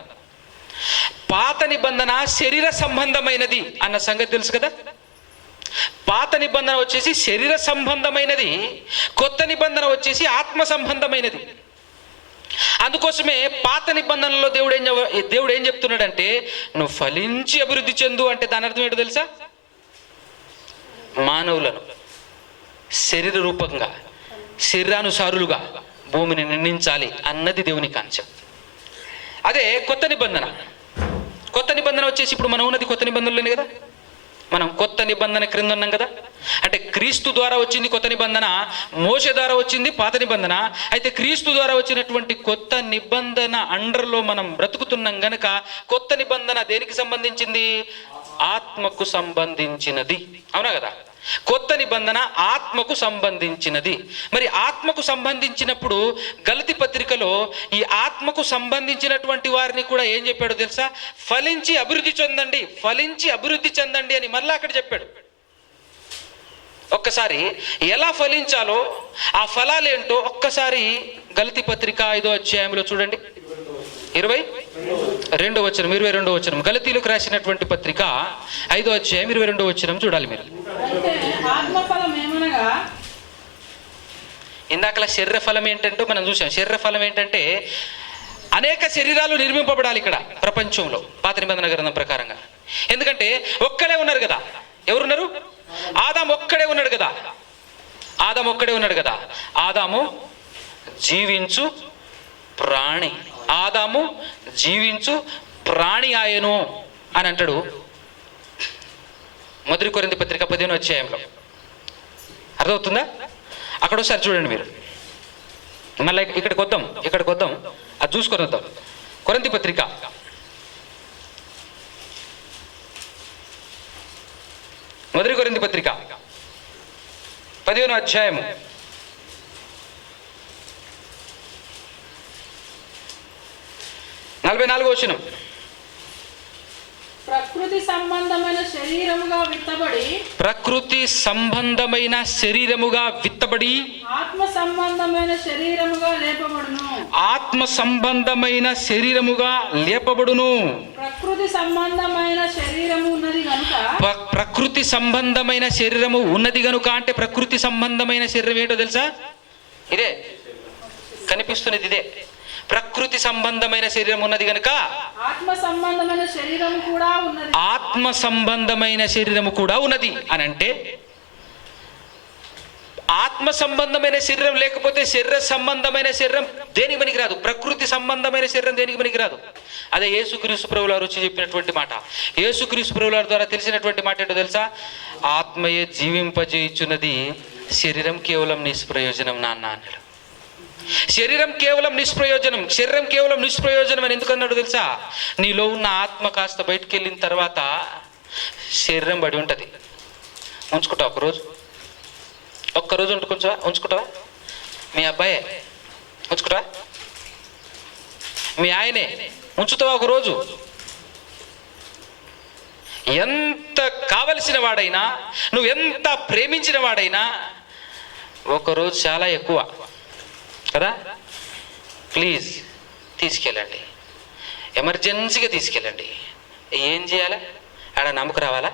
పాత నిబంధన శరీర సంబంధమైనది అన్న సంగతి తెలుసు కదా. పాత నిబంధన వచ్చేసి శరీర సంబంధమైనది, కొత్త నిబంధన వచ్చేసి ఆత్మ సంబంధమైనది. అందుకోసమే పాత నిబంధనలో దేవుడు ఏం చెప్తున్నాడంటే, నువ్వు ఫలించి అభివృద్ధి చెందు అంటే దాని అర్థం ఏంటో తెలుసా? మానవులను శరీర రూపంగా, శరీరానుసారులుగా భూమిని నిర్మించాలి అన్నది దేవుని కాన్సెప్ట్. అదే కొత్త నిబంధన వచ్చేసి ఇప్పుడు మనం ఉన్నది కొత్త నిబంధనలోనే కదా. మనం కొత్త నిబంధన క్రింద ఉన్నాం కదా. అంటే క్రీస్తు ద్వారా వచ్చింది కొత్త నిబంధన, మోషే ద్వారా వచ్చింది పాత నిబంధన. అయితే క్రీస్తు ద్వారా వచ్చినటువంటి కొత్త నిబంధన అండర్లో మనం బ్రతుకుతున్నాం గనక కొత్త నిబంధన దేనికి సంబంధించింది? ఆత్మకు సంబంధించినది. అవునా కదా? కొత్త నిబంధన ఆత్మకు సంబంధించినది. మరి ఆత్మకు సంబంధించినప్పుడు గలతీ పత్రికలో ఈ ఆత్మకు సంబంధించినటువంటి వారిని కూడా ఏం చెప్పాడో తెలుసా? ఫలించి అభివృద్ధి చెందండి అని మరలా అక్కడ చెప్పాడు. ఒక్కసారి ఎలా ఫలించాలో, ఆ ఫలాలేంటో ఒక్కసారి గలతీ పత్రిక 5వ అధ్యాయంలో చూడండి. 22వ వచనం. గలతీలకు రాసినటువంటి పత్రిక 5వ అధ్యాయం 22వ వచనం చూడాలి మీరు. ఇందాకలా శరీర ఫలం ఏంటంటే మనం చూసాం. శరీర ఫలం ఏంటంటే అనేక శరీరాలు నిర్మింపబడాలి ఇక్కడ ప్రపంచంలో పాత నిబంధన గ్రంథం ప్రకారంగా. ఎందుకంటే ఒక్కడే ఉన్నారు కదా. ఎవరున్నారు? ఆదాము ఒక్కడే ఉన్నాడు కదా. ఆదాము జీవించు ప్రాణి ఆయను అని అంటాడు మొదటి కొరింథీ పత్రిక 15వ అధ్యాయంలో. అర్థమవుతుందా? అక్కడ ఒకసారి చూడండి మీరు. మళ్ళీ ఇక్కడికి వద్దాం, అది చూసుకొని వద్దాం. కొరింథీ పత్రిక మొదటి కొరింథీ పత్రిక 15వ అధ్యాయము 44వ వచనం. ప్రకృతి సంబంధమైన శరీరముగా విత్తబడి ఆత్మ సంబంధమైన శరీరముగా లేపబడును. ప్రకృతి సంబంధమైన శరీరము ఉన్నది గనుక అంటే ప్రకృతి సంబంధమైన శరీరం ఏంటో తెలుసా? ఇదే కనిపిస్తున్నది. ఇదే ప్రకృతి సంబంధమైన శరీరం ఉన్నది కనుక ఆత్మ సంబంధమైన శరీరము కూడా ఉన్నది అని అంటే, ఆత్మ సంబంధమైన శరీరం లేకపోతే శరీర సంబంధమైన శరీరం దేనికి పనికిరాదు. ప్రకృతి సంబంధమైన శరీరం దేనికి పనికిరాదు. అదే యేసుక్రీస్తు ప్రభువుల వారు వచ్చి చెప్పినటువంటి మాట. యేసుక్రీస్తు ప్రభువుల వారి ద్వారా తెలిసినటువంటి మాట ఏంటో తెలుసా? ఆత్మయే జీవింపజేయుచున్నది, శరీరం కేవలం నిష్ప్రయోజనం నాన్న అన్నాడు. శరీరం కేవలం నిష్ప్రయోజనం అని ఎందుకన్నాడు తెలుసా? నీలో ఉన్న ఆత్మ కాస్త బయటికి వెళ్ళిన తర్వాత శరీరం బడి ఉంటుంది. ఉంచుకుంటావా ఒక్కరోజు ఉంచుకుంటావా? మీ అబ్బాయే ఉంచుకుంటావా? మీ ఆయనే ఉంచుతావా ఒకరోజు? ఎంత కావలసిన వాడైనా, నువ్వు ఎంత ప్రేమించిన వాడైనా ఒకరోజు చాలా ఎక్కువ కదా. ప్లీజ్ తీసుకెళ్ళండి, ఎమర్జెన్సీగా తీసుకెళ్ళండి. ఏం చేయాలా? ఆడ నమ్మకు రావాలా?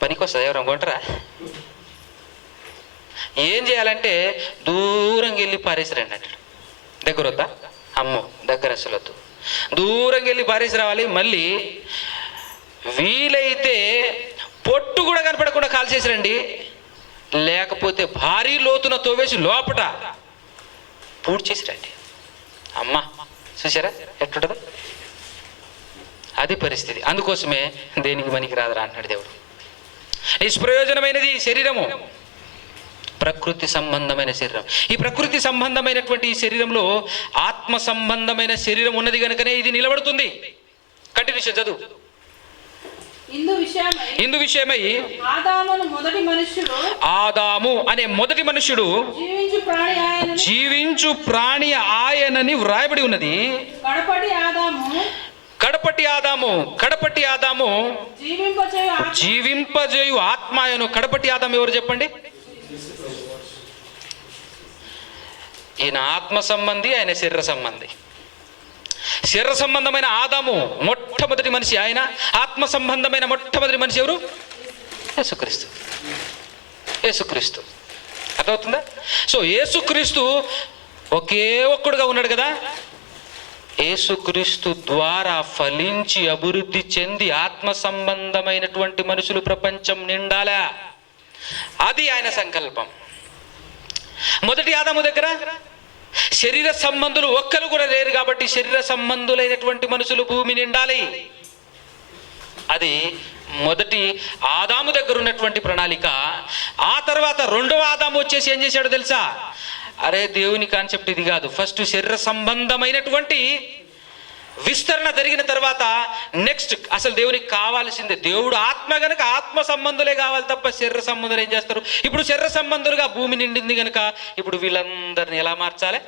పనికి వస్తుంది, ఎవరు కొంటారా? ఏం చేయాలంటే దూరంగా వెళ్ళి పారేసిరండి అంటాడు. దగ్గర వద్దా? అమ్మో దగ్గర అసలు వద్దు, దూరంగా వెళ్ళి పారేసి రావాలి. మళ్ళీ వీలైతే పొట్టు కూడా కనపడకుండా కాల్చేసిరండి. లేకపోతే భారీ లోతున తోవేసి లోపట పూడ్చేసి చేసిరండి. అమ్మ చూసారా ఎట్లుంటుందో? అది పరిస్థితి. అందుకోసమే దేనికి పనికి రాదురా అంటున్నాడు దేవుడు. నిష్ప్రయోజనమైనది శరీరము, ప్రకృతి సంబంధమైన శరీరం. ఈ ప్రకృతి సంబంధమైనటువంటి ఈ శరీరంలో ఆత్మ సంబంధమైన శరీరం ఉన్నది కనుకనే ఇది నిలబడుతుంది. కంటిన్యూషన్ చదువు. ఇందు విషయమై ఆదాము అనే మొదటి మనుష్యుడు జీవించు ప్రాణి ఆయనని వ్రాయబడి ఉన్నది. కడపటి ఆదాము జీవింపజేయు ఆత్మాయను. కడపటి ఆదాము ఎవరు చెప్పండి? ఈయన ఆత్మ సంబంధి, ఆయన శరీర సంబంధి. శరీర సంబంధమైన ఆదాము మొట్టమొదటి మనిషి ఆయన. ఆత్మ సంబంధమైన మొట్టమొదటి మనిషి ఎవరు? యేసుక్రీస్తు. యేసుక్రీస్తు అర్థమవుతుందా? సో యేసుక్రీస్తు ఒకే ఒక్కడుగా ఉన్నాడు కదా. యేసుక్రీస్తు ద్వారా ఫలించి అభివృద్ధి చెంది ఆత్మ సంబంధమైనటువంటి మనుషులు ప్రపంచం నిండాలా, అది ఆయన సంకల్పం. మొదటి ఆదాము దగ్గర శరీర సంబంధులు ఒక్కరు కూడా లేరు కాబట్టి శరీర సంబంధులైనటువంటి మనుషులు భూమి నిండాలి. అది మొదటి ఆదాము దగ్గర ఉన్నటువంటి ప్రణాళిక. ఆ తర్వాత రెండవ ఆదాము వచ్చేసి ఏం చేశాడో తెలుసా? అరే దేవుని కాన్సెప్ట్ ఇది కాదు. ఫస్ట్ శరీర సంబంధమైనటువంటి విస్తరణ జరిగిన తర్వాత నెక్స్ట్ అసలు దేవునికి కావాల్సిందే. దేవుడు ఆత్మ కనుక ఆత్మ సంబంధులే కావాలి తప్ప శరీర సంబంధులు ఏం చేస్తారు? ఇప్పుడు శరీర సంబంధులుగా భూమి నిండింది కనుక ఇప్పుడు వీళ్ళందరినీ ఎలా మార్చాలి?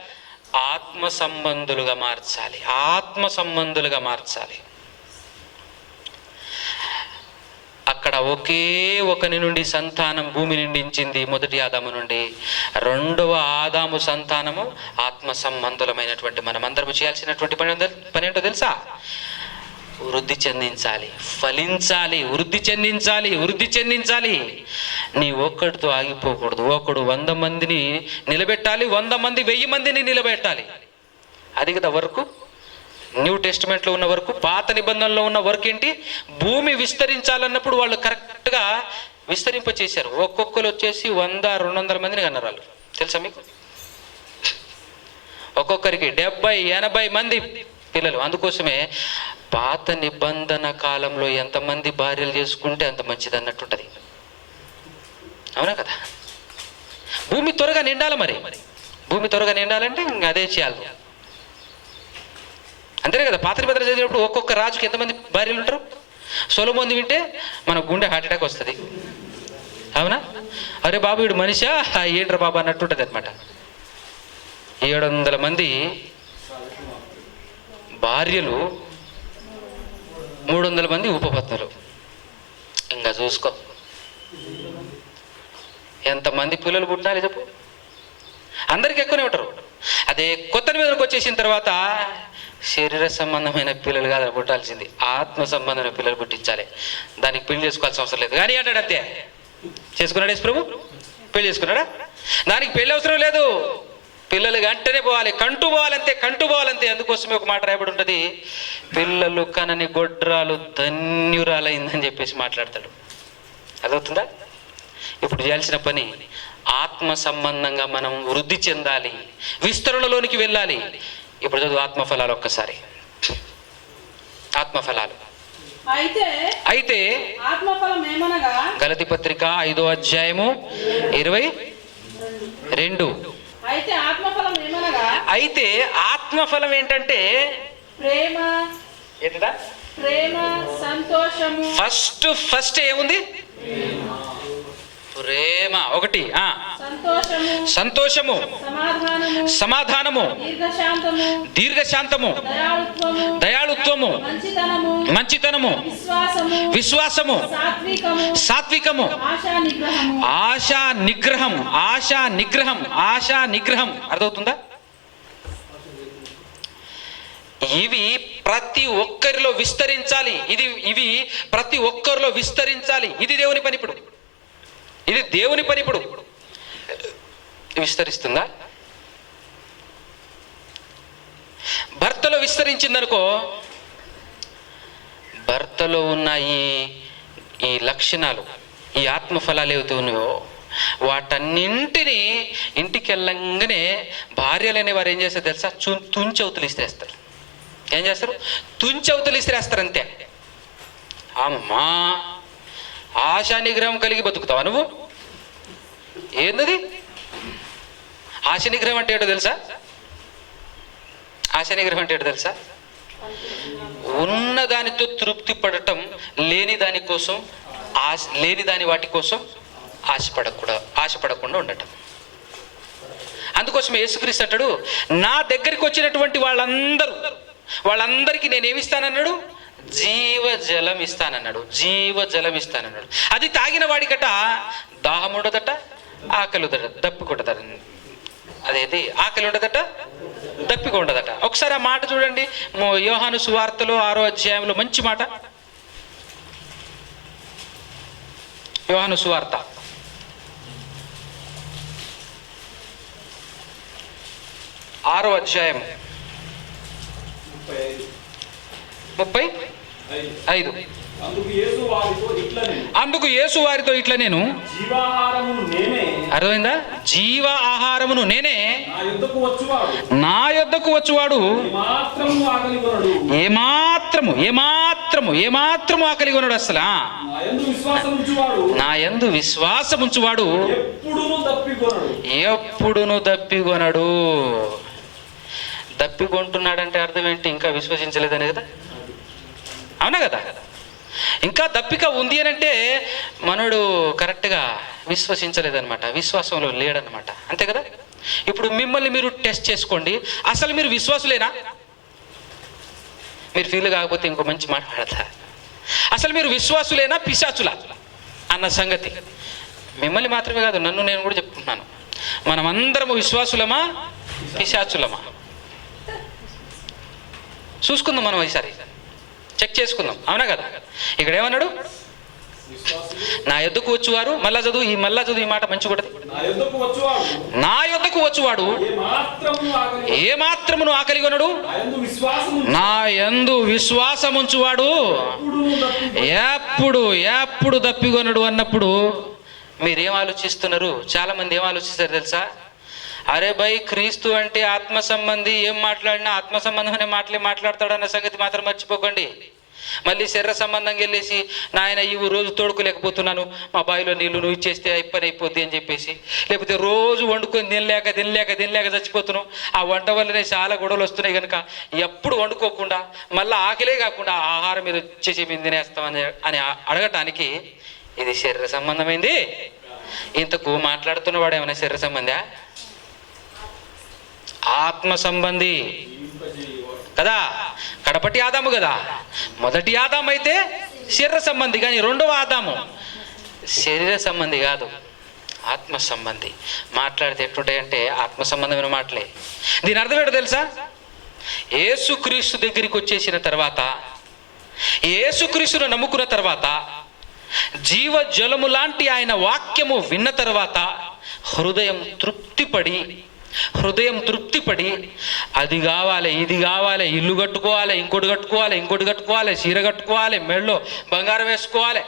ఆత్మ సంబంధులుగా మార్చాలి. ఆత్మ సంబంధులుగా మార్చాలి. అక్కడ ఒకే ఒకని నుండి సంతానం భూమి నిండించింది, మొదటి ఆదాము నుండి. రెండవ ఆదాము సంతానము ఆత్మ సంబంధులమైనటువంటి మనమందరము చేయాల్సినటువంటి పని ఏంటో తెలుసా? వృద్ధి చెందించాలి, ఫలించాలి, వృద్ధి చెందించాలి. నీ ఒక్కడితో ఆగిపోకూడదు. ఒకడు 100 మందిని నిలబెట్టాలి, 100 మంది 1000 మందిని నిలబెట్టాలి. అది కదా వర్క్. న్యూ టెస్టిమెంట్లో ఉన్న వరకు, పాత నిబంధనలో ఉన్న వర్క్ ఏంటి? భూమి విస్తరించాలన్నప్పుడు వాళ్ళు కరెక్ట్గా విస్తరింపచేశారు. ఒక్కొక్కరు వచ్చేసి 100-200 మందిని కన్నారు వాళ్ళు. తెలుసా మీకు? ఒక్కొక్కరికి 70-80 మంది పిల్లలు. అందుకోసమే పాత నిబంధన కాలంలో ఎంతమంది భార్యలు చేసుకుంటే అంత మంచిది అన్నట్టుంటది. అవునా కదా? భూమి త్వరగా నిండాలి. మరి భూమి త్వరగా నిండాలంటే ఇంకా అదే చేయాలి. అంతేనే కదా? పాత నిబంధన చదివినప్పుడు ఒక్కొక్క రాజుకి ఎంతమంది భార్యలు ఉంటారు? సొలొమోను వింటే మన గుండె హార్ట్ అటాక్ వస్తుంది. అవునా? అరే బాబు వీడు మనిషా ఏంట్రా బాబా అన్నట్టుంటుంది అనమాట. 700 మంది భార్యలు, 300 మంది ఉపపత్నులు. ఇంకా చూసుకో ఎంతమంది పిల్లలు పుట్టినాలి చెప్పు. అందరికి ఎక్కువనే ఉంటారు. అదే కొత్త నిబంధనకు వచ్చేసిన తర్వాత శరీర సంబంధమైన పిల్లలు కాదు పుట్టాల్సింది, ఆత్మ సంబంధమైన పిల్లలు పుట్టించాలి. దానికి పెళ్లి చేసుకోవాల్సిన అవసరం లేదు. కానీ అంటాడు అంతే. చేసుకున్నాడు యేసు ప్రభు? పెళ్లి చేసుకున్నాడా? దానికి పెళ్లి అవసరం లేదు. పిల్లలు వెంటనే పోవాలి, కంటూ పోవాలంతే. అందుకోసమే ఒక మాట రాయబడి ఉంటుంది, పిల్లలు కనని గొడ్రాలు ధన్యురాలైందని చెప్పేసి మాట్లాడతాడు. అదవుతుందా? ఇప్పుడు చేయాల్సిన పని ఆత్మ సంబంధంగా మనం వృద్ధి చెందాలి, విస్తరణలోనికి వెళ్ళాలి. ఇప్పుడు చదువు ఆత్మఫలాలు ఒక్కసారి. ఆత్మఫలాలు అయితే గలతీ పత్రిక 5వ అధ్యాయము 22. అయితే ఆత్మఫలం ఏంటంటే ప్రేమ, ఏంటా? సంతోషము. ఫస్ట్ ఏముంది? ప్రేమ ఒకటి, సంతోషము, సమాధానము, దీర్ఘశాంతము, దయాళుత్వము, మంచితనము, విశ్వాసము, సాత్వికము, ఆశా నిగ్రహం. అర్థమవుతుందా? ఇవి ప్రతి ఒక్కరిలో విస్తరించాలి. ఇవి ప్రతి ఒక్కరిలో విస్తరించాలి. ఇది దేవుని పని. ఇప్పుడు ఇది దేవుని పని. ఇప్పుడు విస్తరిస్తుందా? భర్తలో విస్తరించిందనుకో, భర్తలో ఉన్న ఈ లక్షణాలు, ఈ ఆత్మఫలాలు ఏవైతే ఉన్నాయో వాటన్నింటినీ ఇంటికి వెళ్ళంగానే భార్యలు అనేవారు ఏం చేస్తారు తెలుసా? తుంచవతలు ఇస్తేస్తారు. ఏం చేస్తారు? తుంచవతలు ఇస్తేస్తారు. అంతే. అమ్మా, ఆశా నిగ్రహం కలిగి బతుకుతావా నువ్వు? ఏందది ఆశ నిగ్రహం అంటే ఏంటో తెలుసా? ఆశ నిగ్రహం అంటే ఏంటో తెలుసా? ఉన్న దానితో తృప్తి పడటం, లేని దాని కోసం లేని దాని వాటి కోసం ఆశపడకుండా ఉండటం. అందుకోసం యేసుక్రీస్తు అంటాడు, నా దగ్గరికి వచ్చినటువంటి వాళ్ళందరికీ నేనేమిస్తానన్నాడు? జీవజలం ఇస్తానన్నాడు. జీవజలం ఇస్తానన్నాడు. అది తాగిన వాడికట దాహం ఉండదట, ఆకలి ఉండదట, దప్పిక ఉండదట. అదేది ఆకలి ఉండదట, దప్పిక ఉండదట. ఒకసారి ఆ మాట చూడండి, యోహాను సువార్తలో 6వ అధ్యాయంలో మంచి మాట. యోహాను సువార్త 6వ అధ్యాయం 35. అందుకు యేసు వారితో ఇట్లా నేను అర్థమైందా? జీవ ఆహారమును నేనే, నా యొద్దకు వచ్చువాడు ఏమాత్రము ఆకలి కొనడు. అసలు నా యందు విశ్వాసముంచువాడు ఎప్పుడును దప్పికొనడు. దప్పికొంటున్నాడంటే అర్థం ఏంటి? ఇంకా విశ్వసించలేదనే కదా. అవునా కదా? ఇంకా దప్పిక ఉంది అని అంటే మనోడు కరెక్ట్గా విశ్వసించలేదన్నమాట, విశ్వాసంలో లేడనమాట. అంతే కదా? ఇప్పుడు మిమ్మల్ని మీరు టెస్ట్ చేసుకోండి. అసలు మీరు విశ్వాసులేనా? మీరు ఫీల్ కాకపోతే ఇంకో మంచి మాట పడతా. అసలు మీరు విశ్వాసులేనా, పిశాచులా అన్న సంగతి మిమ్మల్ని మాత్రమే కాదు, నన్ను నేను కూడా చెప్పుకుంటున్నాను. మనమందరము విశ్వాసులమా, పిశాచులమా? చూసుకుందాం మనం ఈసారి, చెక్ చేసుకుందాం. అవునా కదా? ఇక్కడ ఏమన్నాడు? నా యొద్దకు వచ్చువారు, మళ్ళా చదువు ఈ మాట మంచి కూడా. నా యొద్దకు వచ్చువాడు ఏమాత్రమును ఆకలి కొనడు, నా యందు విశ్వాసముంచువాడు ఎప్పుడు దప్పికొనడు అన్నప్పుడు మీరేం ఆలోచిస్తున్నారు? చాలా మంది ఏం ఆలోచిస్తారు తెలుసా? అరే భయ్, క్రీస్తు అంటే ఆత్మ సంబంధి, ఏం మాట్లాడినా ఆత్మ సంబంధమనే మాట్లాడతాడు అన్న సంగతి మాత్రం మర్చిపోకండి. మళ్ళీ శరీర సంబంధంగా వెళ్ళేసి, నాయన ఈ రోజు తోడుకోలేకపోతున్నాను, మా బావిలో నీళ్లు నువ్వు ఇచ్చేస్తే పని అయిపోద్ది అని చెప్పేసి, లేకపోతే రోజు వండుకొని తినలేక చచ్చిపోతున్నావు, ఆ వంట వల్లనే చాలా గొడవలు వస్తున్నాయి కనుక ఎప్పుడు వండుకోకుండా మళ్ళీ ఆకలే కాకుండా ఆహారం మీద వచ్చేసి మేము తినేస్తామని అడగటానికి ఇది శరీర సంబంధమైంది. ఇంతకు మాట్లాడుతున్నవాడు ఏమైనా శరీర సంబంధా? ఆత్మ సంబంధి కదా. కడపటి ఆదాము కదా. మొదటి ఆదాము అయితే శరీర సంబంధి, కానీ రెండవ ఆదాము శరీర సంబంధి కాదు, ఆత్మ సంబంధి. మాట్లాడితే ఎట్లుంటాయంటే ఆత్మ సంబంధమైన మాటలే. దీని అర్థం ఏంటో తెలుసా? యేసుక్రీస్తు దగ్గరికి వచ్చేసిన తర్వాత, యేసుక్రీస్తును నమ్ముకున్న తర్వాత, జీవజలము లాంటి ఆయన వాక్యము విన్న తర్వాత హృదయం తృప్తిపడి అది కావాలి, ఇది కావాలి, ఇల్లు కట్టుకోవాలి, ఇంకోటి కట్టుకోవాలి, చీర కట్టుకోవాలి, మెడలో బంగారం వేసుకోవాలి,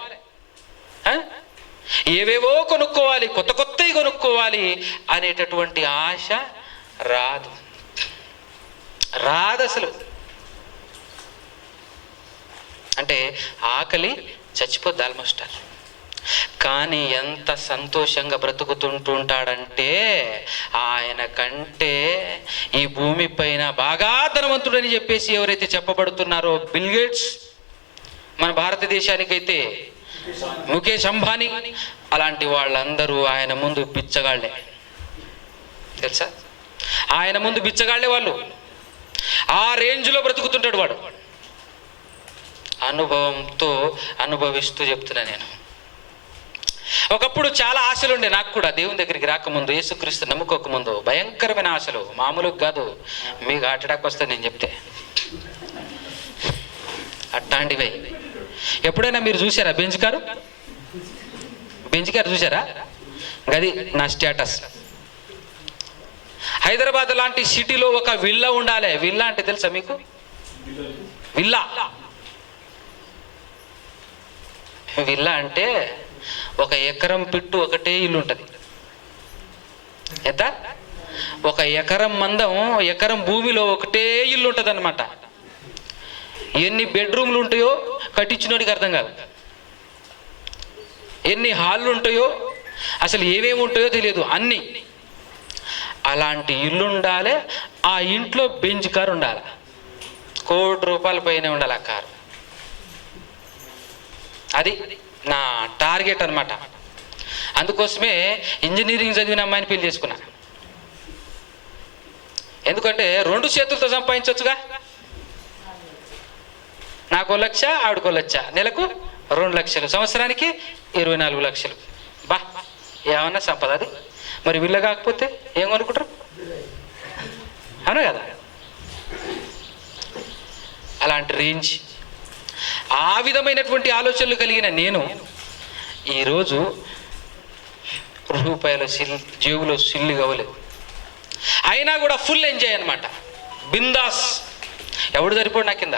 ఏవేవో కొనుక్కోవాలి, కొత్తవి కొనుక్కోవాలి అనేటటువంటి ఆశ రాదు అసలు. అంటే ఆకలి చచ్చిపోద్ది ఆల్మోస్ట్. కానీ ఎంత సంతోషంగా బ్రతుకుతుంటుంటాడంటే ఆయన కంటే ఈ భూమి పైన బాగా ధనవంతుడని చెప్పేసి ఎవరైతే చెప్పబడుతున్నారో, బిల్ గేట్స్, మన భారతదేశానికైతే ముఖేష్ అంబానీ, అలాంటి వాళ్ళందరూ ఆయన ముందు బిచ్చగాళ్లే. తెలుసా? ఆయన ముందు బిచ్చగాళ్లే వాళ్ళు. ఆ రేంజ్లో బ్రతుకుతుంటాడు వాడు. అనుభవిస్తూ చెప్తున్నా నేను. ఒకప్పుడు చాలా ఆశలు ఉండే నాకు కూడా, దేవుని దగ్గరికి రాకముందు, యేసుక్రీస్తు నమ్ముకోకముందు భయంకరమైన ఆశలు, మామూలుగా కాదు. మీకు హార్ట్ అటాక్ వస్తే నేను చెప్తే. తాండివై. ఎప్పుడైనా మీరు చూసారా బెంజ్ కారు? బెంజ్ కారు చూసారా? గది నా స్టేటస్. హైదరాబాద్ లాంటి సిటీలో ఒక విల్లా ఉండాలి. విల్లా అంటే తెలుసా మీకు? విల్లా విల్లా అంటే 1 ఎకరం పిట్టు ఒకటే ఇల్లు ఉంటుంది. ఎంత? 1 ఎకరం మందం, ఎకరం భూమిలో ఒకటే ఇల్లు ఉంటుంది అనమాట. ఎన్ని బెడ్రూమ్లు ఉంటాయో కట్టించినోడికి అర్థం కాదు. ఎన్ని హాళ్ళు ఉంటాయో, అసలు ఏమేమి ఉంటాయో తెలియదు అన్నీ. అలాంటి ఇల్లు ఉండాలి. ఆ ఇంట్లో బెంజ్ కారు ఉండాలి. ₹1,00,00,000 పైన ఉండాలి ఆ కారు. అది నా టార్గెట్ అనమాట. అందుకోసమే ఇంజనీరింగ్ చదివిన అమ్మాయిని పెళ్లి చేసుకున్నా. ఎందుకంటే 2 చేతులతో సంపాదించవచ్చుగా. నాకు 1 లక్ష, ఆవిడకు 1 లక్ష, నెలకు 2 లక్షలు, సంవత్సరానికి 24 లక్షలు. బా, ఏమన్నా సంపద అది. మరి వీళ్ళ కాకపోతే ఏం కొనుక్కుంటారు? అవునా కదా? అలాంటి రేంజ్, ఆ విధమైనటువంటి ఆలోచనలు కలిగిన నేను ఈరోజు రూపాయల జేబులో సిల్లు కావలేదు. అయినా కూడా ఫుల్ ఎంజాయ్ అనమాట. బిందాస్. ఎవడు సరిపోడు నా కింద.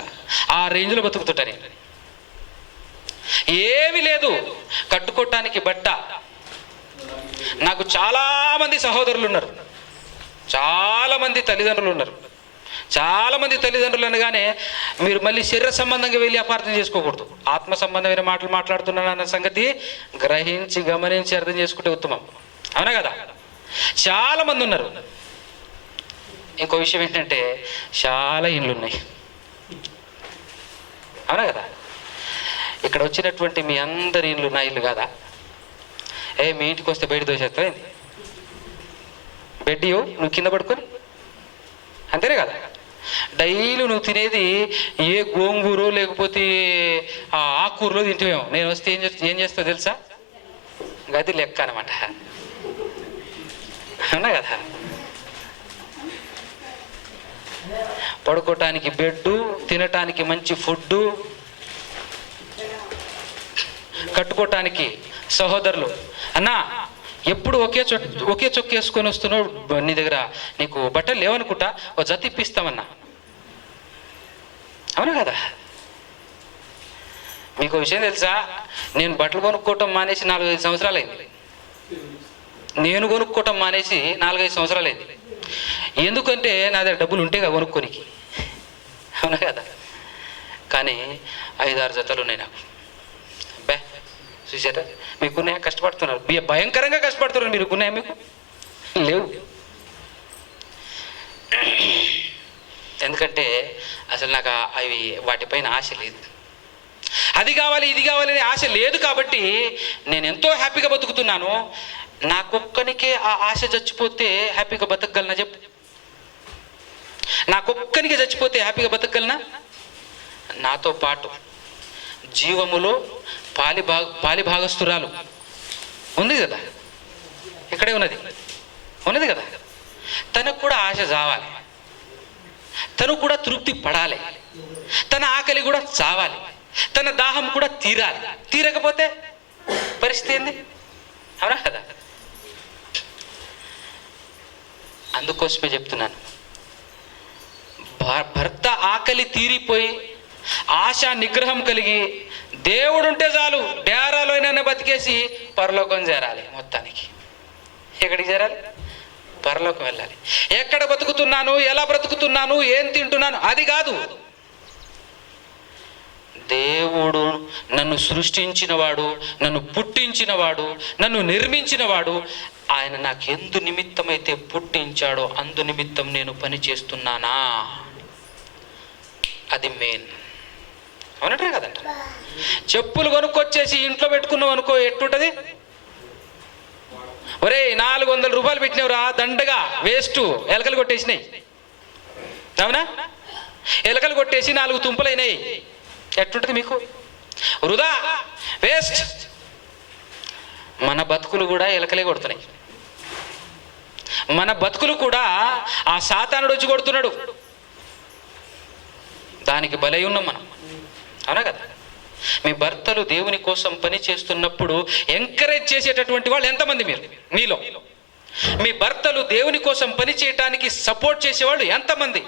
ఆ రేంజ్లో బతుకుతుంటా నేను. ఏమీ లేదు. కట్టుకోవటానికి బట్ట. నాకు చాలామంది సహోదరులు ఉన్నారు, చాలామంది తల్లిదండ్రులు ఉన్నారు. చాలామంది తల్లిదండ్రులు అనగానే మీరు మళ్ళీ శరీర సంబంధంగా వెళ్ళి అపార్థం చేసుకోకూడదు. ఆత్మ సంబంధమైన మాటలు మాట్లాడుతున్నాను అన్న సంగతి గ్రహించి గమనించి అర్థం చేసుకుంటే ఉత్తమం. అవునా కదా? చాలామంది ఉన్నారు. ఇంకో విషయం ఏంటంటే చాలా ఇండ్లు ఉన్నాయి. అవునా కదా? ఇక్కడ వచ్చినటువంటి మీ అందరి ఇండ్లు నా ఇల్లు కాదా? మీ ఇంటికి వస్తే బయట దోసేస్తావు, బెడ్ నువ్వు కింద పడుకొని, అంతేనే కదా? డైలీ నువ్వు తినేది ఏ గోంగూరో లేకపోతే ఆకుకూరలో తింటావేమో. నేను వస్తే ఏం చేస్తావు తెలుసా? గది లెక్క అనమాట. అవునా కదా? పడుకోవటానికి బెడ్డు, తినటానికి మంచి ఫుడ్డు, కట్టుకోవటానికి సహోదరులు. అన్నా ఎప్పుడు ఒకే చొక్క వేసుకొని వస్తున్నావు, నీ దగ్గర నీకు బట్టలు లేవనుకుంటా, ఓ జత ఇప్పిస్తామన్నా. అవునా కదా? మీకు విషయం తెలుసా? నేను బట్టలు కొనుక్కోవటం మానేసి 4-5 సంవత్సరాలు అయింది. నేను కొనుక్కోవటం మానేసి 4-5 సంవత్సరాలు అయింది. ఎందుకంటే నా దగ్గర డబ్బులు ఉంటే కదా కొనుక్కోనికి. అవునా కదా? కానీ 5-6 జతలు ఉన్నాయి నాకు. బే, చూసారా? మీకున్నాయా? కష్టపడుతున్నారు, భయంకరంగా కష్టపడుతున్నారు. మీకున్నాయా? మీకు లేవు. ఎందుకంటే అసలు నాకు అవి వాటిపైన ఆశ లేదు. అది కావాలి ఇది కావాలి అనే ఆశ లేదు. కాబట్టి నేను ఎంతో హ్యాపీగా బతుకుతున్నాను. నాకొక్కనికే ఆ ఆశ చచ్చిపోతే హ్యాపీగా బతకగలనా చెప్పు? నాకొక్కనికే చచ్చిపోతే హ్యాపీగా బతకగలనా? నాతో పాటు జీవములో పాలిభాగస్తురాలు ఉంది కదా, ఇక్కడే ఉన్నది కదా. తనకు కూడా ఆశ చావాలి, తను కూడా తృప్తి పడాలి, తన ఆకలి కూడా చావాలి, తన దాహం కూడా తీరాలి. తీరకపోతే పరిస్థితి ఏంది? అవునా కదా? అందుకోసమే చెప్తున్నాను, భర్త ఆకలి తీరిపోయి ఆశ నిగ్రహం కలిగి దేవుడు ఉంటే చాలు, డేరాలోనైనా బతికేసి పరలోకం చేరాలి. మొత్తానికి ఎక్కడికి చేరాలి? పరలోకం వెళ్ళాలి. ఎక్కడ బతుకుతున్నాను, ఎలా బ్రతుకుతున్నాను, ఏం తింటున్నాను అది కాదు. దేవుడు నన్ను సృష్టించినవాడు, నన్ను పుట్టించినవాడు, నన్ను నిర్మించినవాడు, ఆయన నాకెందు నిమిత్తమైతే పుట్టించాడో అందు నిమిత్తం నేను పని చేస్తున్నానా, అది మెయిన్. అవునంటారు కదంట. చెప్పులు కొనుక్కొచ్చేసి ఇంట్లో పెట్టుకున్నావు అనుకో, ఎట్టుంటది? ఒరే 400 రూపాయలు పెట్టినవురా, దండగా వేస్ట్, ఎలకలు కొట్టేసినాయి. అవునా? ఎలకలు కొట్టేసి 4 తుంపలు అయినాయి. ఎట్టుంటది మీకు? వృధా, వేస్ట్. మన బతుకులు కూడా ఎలకలే కొడుతున్నాయి. మన బతుకులు కూడా ఆ సాతానుడు వచ్చి కొడుతున్నాడు. దానికి బలై ఉన్నాం మనం. అవునా కదా? మీ భర్తలు దేవుని కోసం పని చేస్తున్నప్పుడు ఎంకరేజ్ చేసేటటువంటి వాళ్ళు ఎంతమంది మీలో? మీ భర్తలు దేవుని కోసం పని చేయటానికి సపోర్ట్ చేసేవాళ్ళు ఎంతమంది?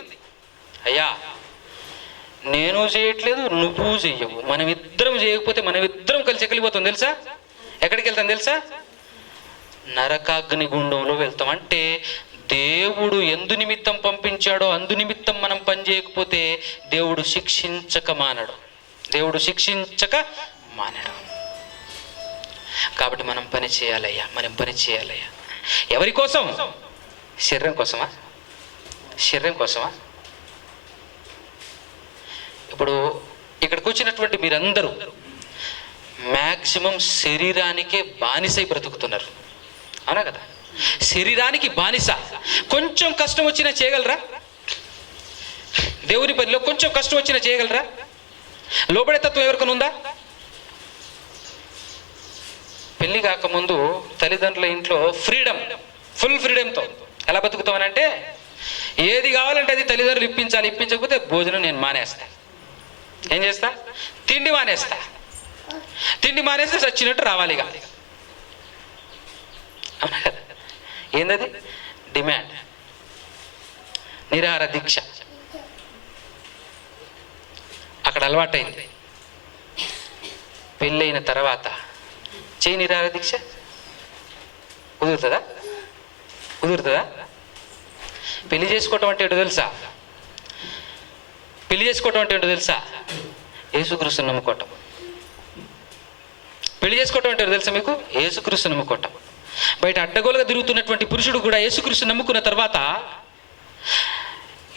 అయ్యా, నేను చేయట్లేదు, నువ్వు చెయ్యవు, మనమిద్దరం చేయకపోతే మనమిద్దరం కలిసి ఎక్కడిపోతాం తెలుసా? ఎక్కడికి వెళ్తాం తెలుసా? నరకాగ్ని గుండంలో వెళ్తాం. అంటే దేవుడు ఎందు నిమిత్తం పంపించాడో అందు నిమిత్తం మనం పని చేయకపోతే దేవుడు శిక్షించక మానడు. కాబట్టి మనం పని చేయాలయ్యా. ఎవరి కోసం? శరీరం కోసమా? ఇప్పుడు ఇక్కడికి వచ్చినటువంటి మీరందరూ మ్యాక్సిమం శరీరానికే బానిసై బ్రతుకుతున్నారు. అవునా కదా? శరీరానికి బానిస. కొంచెం కష్టం వచ్చినా చేయగలరా? దేవుని పనిలో కొంచెం కష్టం వచ్చినా చేయగలరా? లోబడే తత్వం ఎవరికైనా ఉందా? పెళ్లి కాకముందు తల్లిదండ్రుల ఇంట్లో ఫుల్ ఫ్రీడమ్తో ఎలా బతుకుతామనంటే, ఏది కావాలంటే అది తల్లిదండ్రులు ఇప్పించాలి, ఇప్పించకపోతే భోజనం నేను మానేస్తా. ఏం చేస్తా? తిండి మానేస్తే చచ్చినట్టు రావాలి. ఇక అవునా కదా? ఏందది? డిమాండ్, నిరాహార దీక్ష. అక్కడ అలవాటైంది. పెళ్ళైన తర్వాత చేయి నిరాహార దీక్ష. కుదురుతుందా? పెళ్లి చేసుకోవటం అంటే ఏంటో తెలుసా? యేసుక్రీస్తుని నమ్ముకోవటం. పెళ్లి చేసుకోవటం అంటే తెలుసా మీకు? యేసుక్రీస్తుని నమ్ముకోవటం. బయట అడ్డగోలుగా తిరుగుతున్నటువంటి పురుషుడు కూడా యేసుక్రీస్తుని నమ్ముకున్న తర్వాత,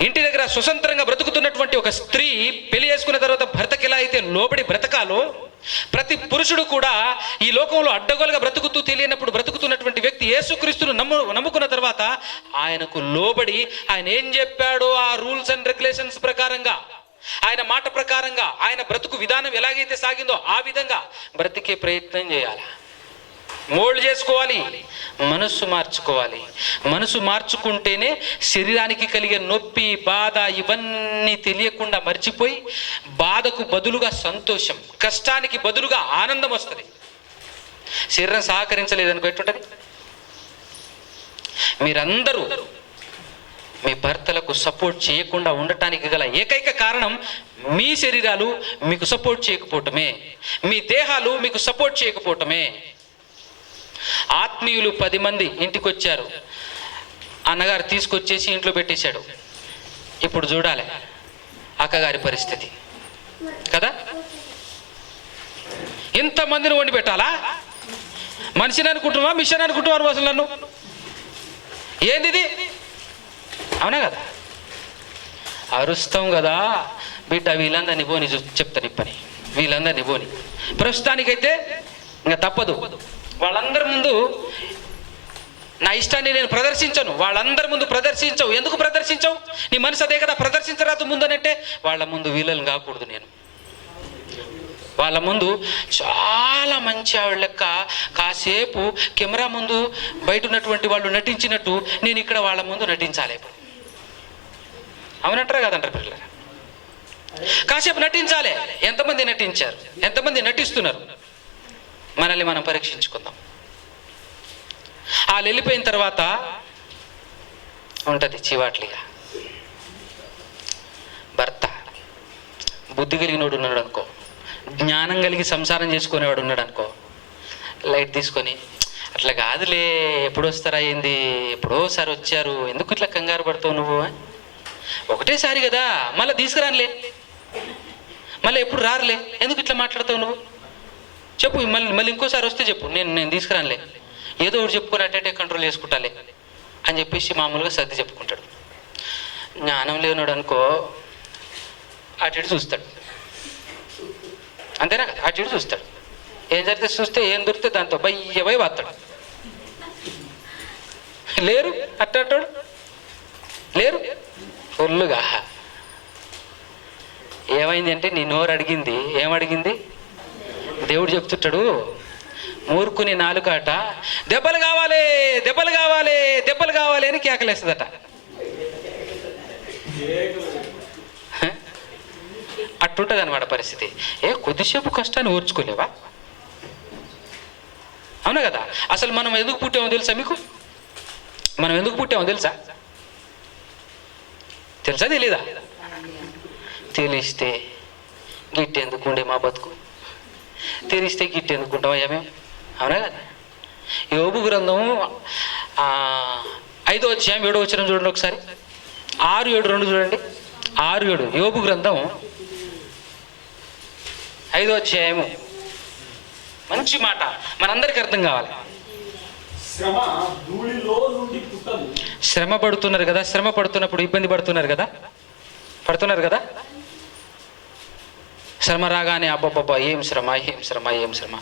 ఇంటి దగ్గర స్వతంత్రంగా బ్రతుకుతున్నటువంటి ఒక స్త్రీ పెళ్లి చేసుకున్న తర్వాత భర్తకి ఎలా అయితే లోబడి బ్రతకాలో, ప్రతి పురుషుడు కూడా ఈ లోకంలో అడ్డగోలుగా బ్రతుకుతూ తెలియనప్పుడు బ్రతుకుతున్నటువంటి వ్యక్తి యేసుక్రీస్తును నమ్ముకున్న తర్వాత ఆయనకు లోబడి ఆయన ఏం చెప్పాడో ఆ రూల్స్ అండ్ రెగ్యులేషన్స్ ప్రకారంగా, ఆయన మాట ప్రకారంగా, ఆయన బ్రతుకు విధానం ఎలాగైతే సాగిందో ఆ విధంగా బ్రతికే ప్రయత్నం చేయాలి. మోల్డ్ చేసుకోవాలి, మనసు మార్చుకుంటేనే శరీరానికి కలిగే నొప్పి, బాధ ఇవన్నీ తెలియకుండా మర్చిపోయి బాధకు బదులుగా సంతోషం, కష్టానికి బదులుగా ఆనందం వస్తుంది. శరీరం సహకరించలేదనుకో ఎట్టుంటది? మీరందరూ మీ భర్తలకు సపోర్ట్ చేయకుండా ఉండటానికి గల ఏకైక కారణం మీ శరీరాలు మీకు సపోర్ట్ చేయకపోవటమే, మీ దేహాలు మీకు సపోర్ట్ చేయకపోవటమే. ఆత్మీయులు 10 మంది ఇంటికి వచ్చారు, అన్నగారు తీసుకొచ్చేసి ఇంట్లో పెట్టేశాడు. ఇప్పుడు చూడాలి అక్కగారి పరిస్థితి కదా? ఇంతమందిని వండి పెట్టాలా? మనిషిని అనుకుంటున్నావా, మిషన్ అనుకుంటున్నావు అసలు నన్ను? ఏంది? అవునా కదా? అరుస్తాం కదా బిడ్డ, వీళ్ళందరినీ పోని చెప్తాను ఇప్పని, వీళ్ళందరినీ పోని. ప్రస్తుతానికైతే ఇంకా తప్పదు. వాళ్ళందరి ముందు నా ఇష్టాన్ని నేను ప్రదర్శించను. వాళ్ళందరి ముందు ప్రదర్శించవు. ఎందుకు ప్రదర్శించవు? నీ మనసు అదే కదా, ప్రదర్శించరాదు ముందనంటే. వాళ్ళ ముందు వీళ్ళని కాకూడదు. నేను వాళ్ళ ముందు చాలా మంచి ఆవిడ లెక్క కాసేపు కెమెరా ముందు బయట ఉన్నటువంటి వాళ్ళు నటించినట్టు నేను ఇక్కడ వాళ్ళ ముందు నటించాలి. అవునంటారా కాదంటారు పిల్లలు? కాసేపు నటించాలి. ఎంతమంది నటించారు? ఎంతమంది నటిస్తున్నారు? మనల్ని మనం పరీక్షించుకుందాం. వాళ్ళు వెళ్ళిపోయిన తర్వాత ఉంటుంది చివాట్లిగా. భర్త బుద్ధి కలిగినోడు ఉన్నాడు అనుకో, జ్ఞానం కలిగి సంసారం చేసుకునేవాడు ఉన్నాడు అనుకో, లైట్ తీసుకొని అట్లా కాదులే, ఎప్పుడు వస్తారా ఏంది, ఎప్పుడోసారి వచ్చారు, ఎందుకు ఇట్లా కంగారు పడతావు నువ్వు? ఒకటేసారి కదా, మళ్ళీ తీసుకురానులే, మళ్ళీ ఎప్పుడు రారులే, ఎందుకు ఇట్లా మాట్లాడతావు నువ్వు? చెప్పు, మళ్ళీ ఇంకోసారి వస్తే చెప్పు, నేను తీసుకురానులే, ఏదో ఒకటి చెప్పుకొని అటెంటే కంట్రోల్ చేసుకుంటాలే అని చెప్పేసి మామూలుగా సర్ది చెప్పుకుంటాడు. జ్ఞానం లేనాడు అనుకో, అటు చూస్తాడు. అంతేనా? అటు చూస్తాడు. ఏం జరిగితే చూస్తే ఏం దొరికితే దాంతో బయ్య వాస్తాడు. లేరు అట్టాడు, లేరు ఫుల్లుగా. ఏమైంది అంటే నీ నోరు అడిగింది. ఏమడిగింది? దేవుడు చెప్తుంటాడు, మూర్ఖుని నాలుకాట దెబ్బలు కావాలి, దెబ్బలు కావాలి, దెబ్బలు కావాలి అని కేకలేస్తుందట. అట్టుంటుంది అనమాట పరిస్థితి. కొద్దిసేపు కష్టాన్ని ఓర్చుకోలేవా? అవునా కదా? అసలు మనం ఎందుకు పుట్టామో తెలుసా మీకు? మనం ఎందుకు పుట్టామో తెలుసా? తెలీదా? తెలిస్తే గిట్టెందుకుండే మా బతుకు, తెలిస్తే గిట్టెందుకుంటాం అయ్యా మేము. అవునా కదా? యోబు గ్రంథం 5వ అధ్యాయం 7వ వచనం చూడండి ఒకసారి. 6:7 చూడండి. 6:7 యోబు గ్రంథం 5వ అధ్యాయము. మంచి మాట, మనందరికీ అర్థం కావాలి. శ్రమ పడుతున్నారు కదా, శ్రమ పడుతున్నప్పుడు ఇబ్బంది పడుతున్నారు కదా, శ్రమ రాగానే అబ్బబ్బబ్బా ఏం శ్రమ, ఏం శ్రమ, ఏం శ్రమ.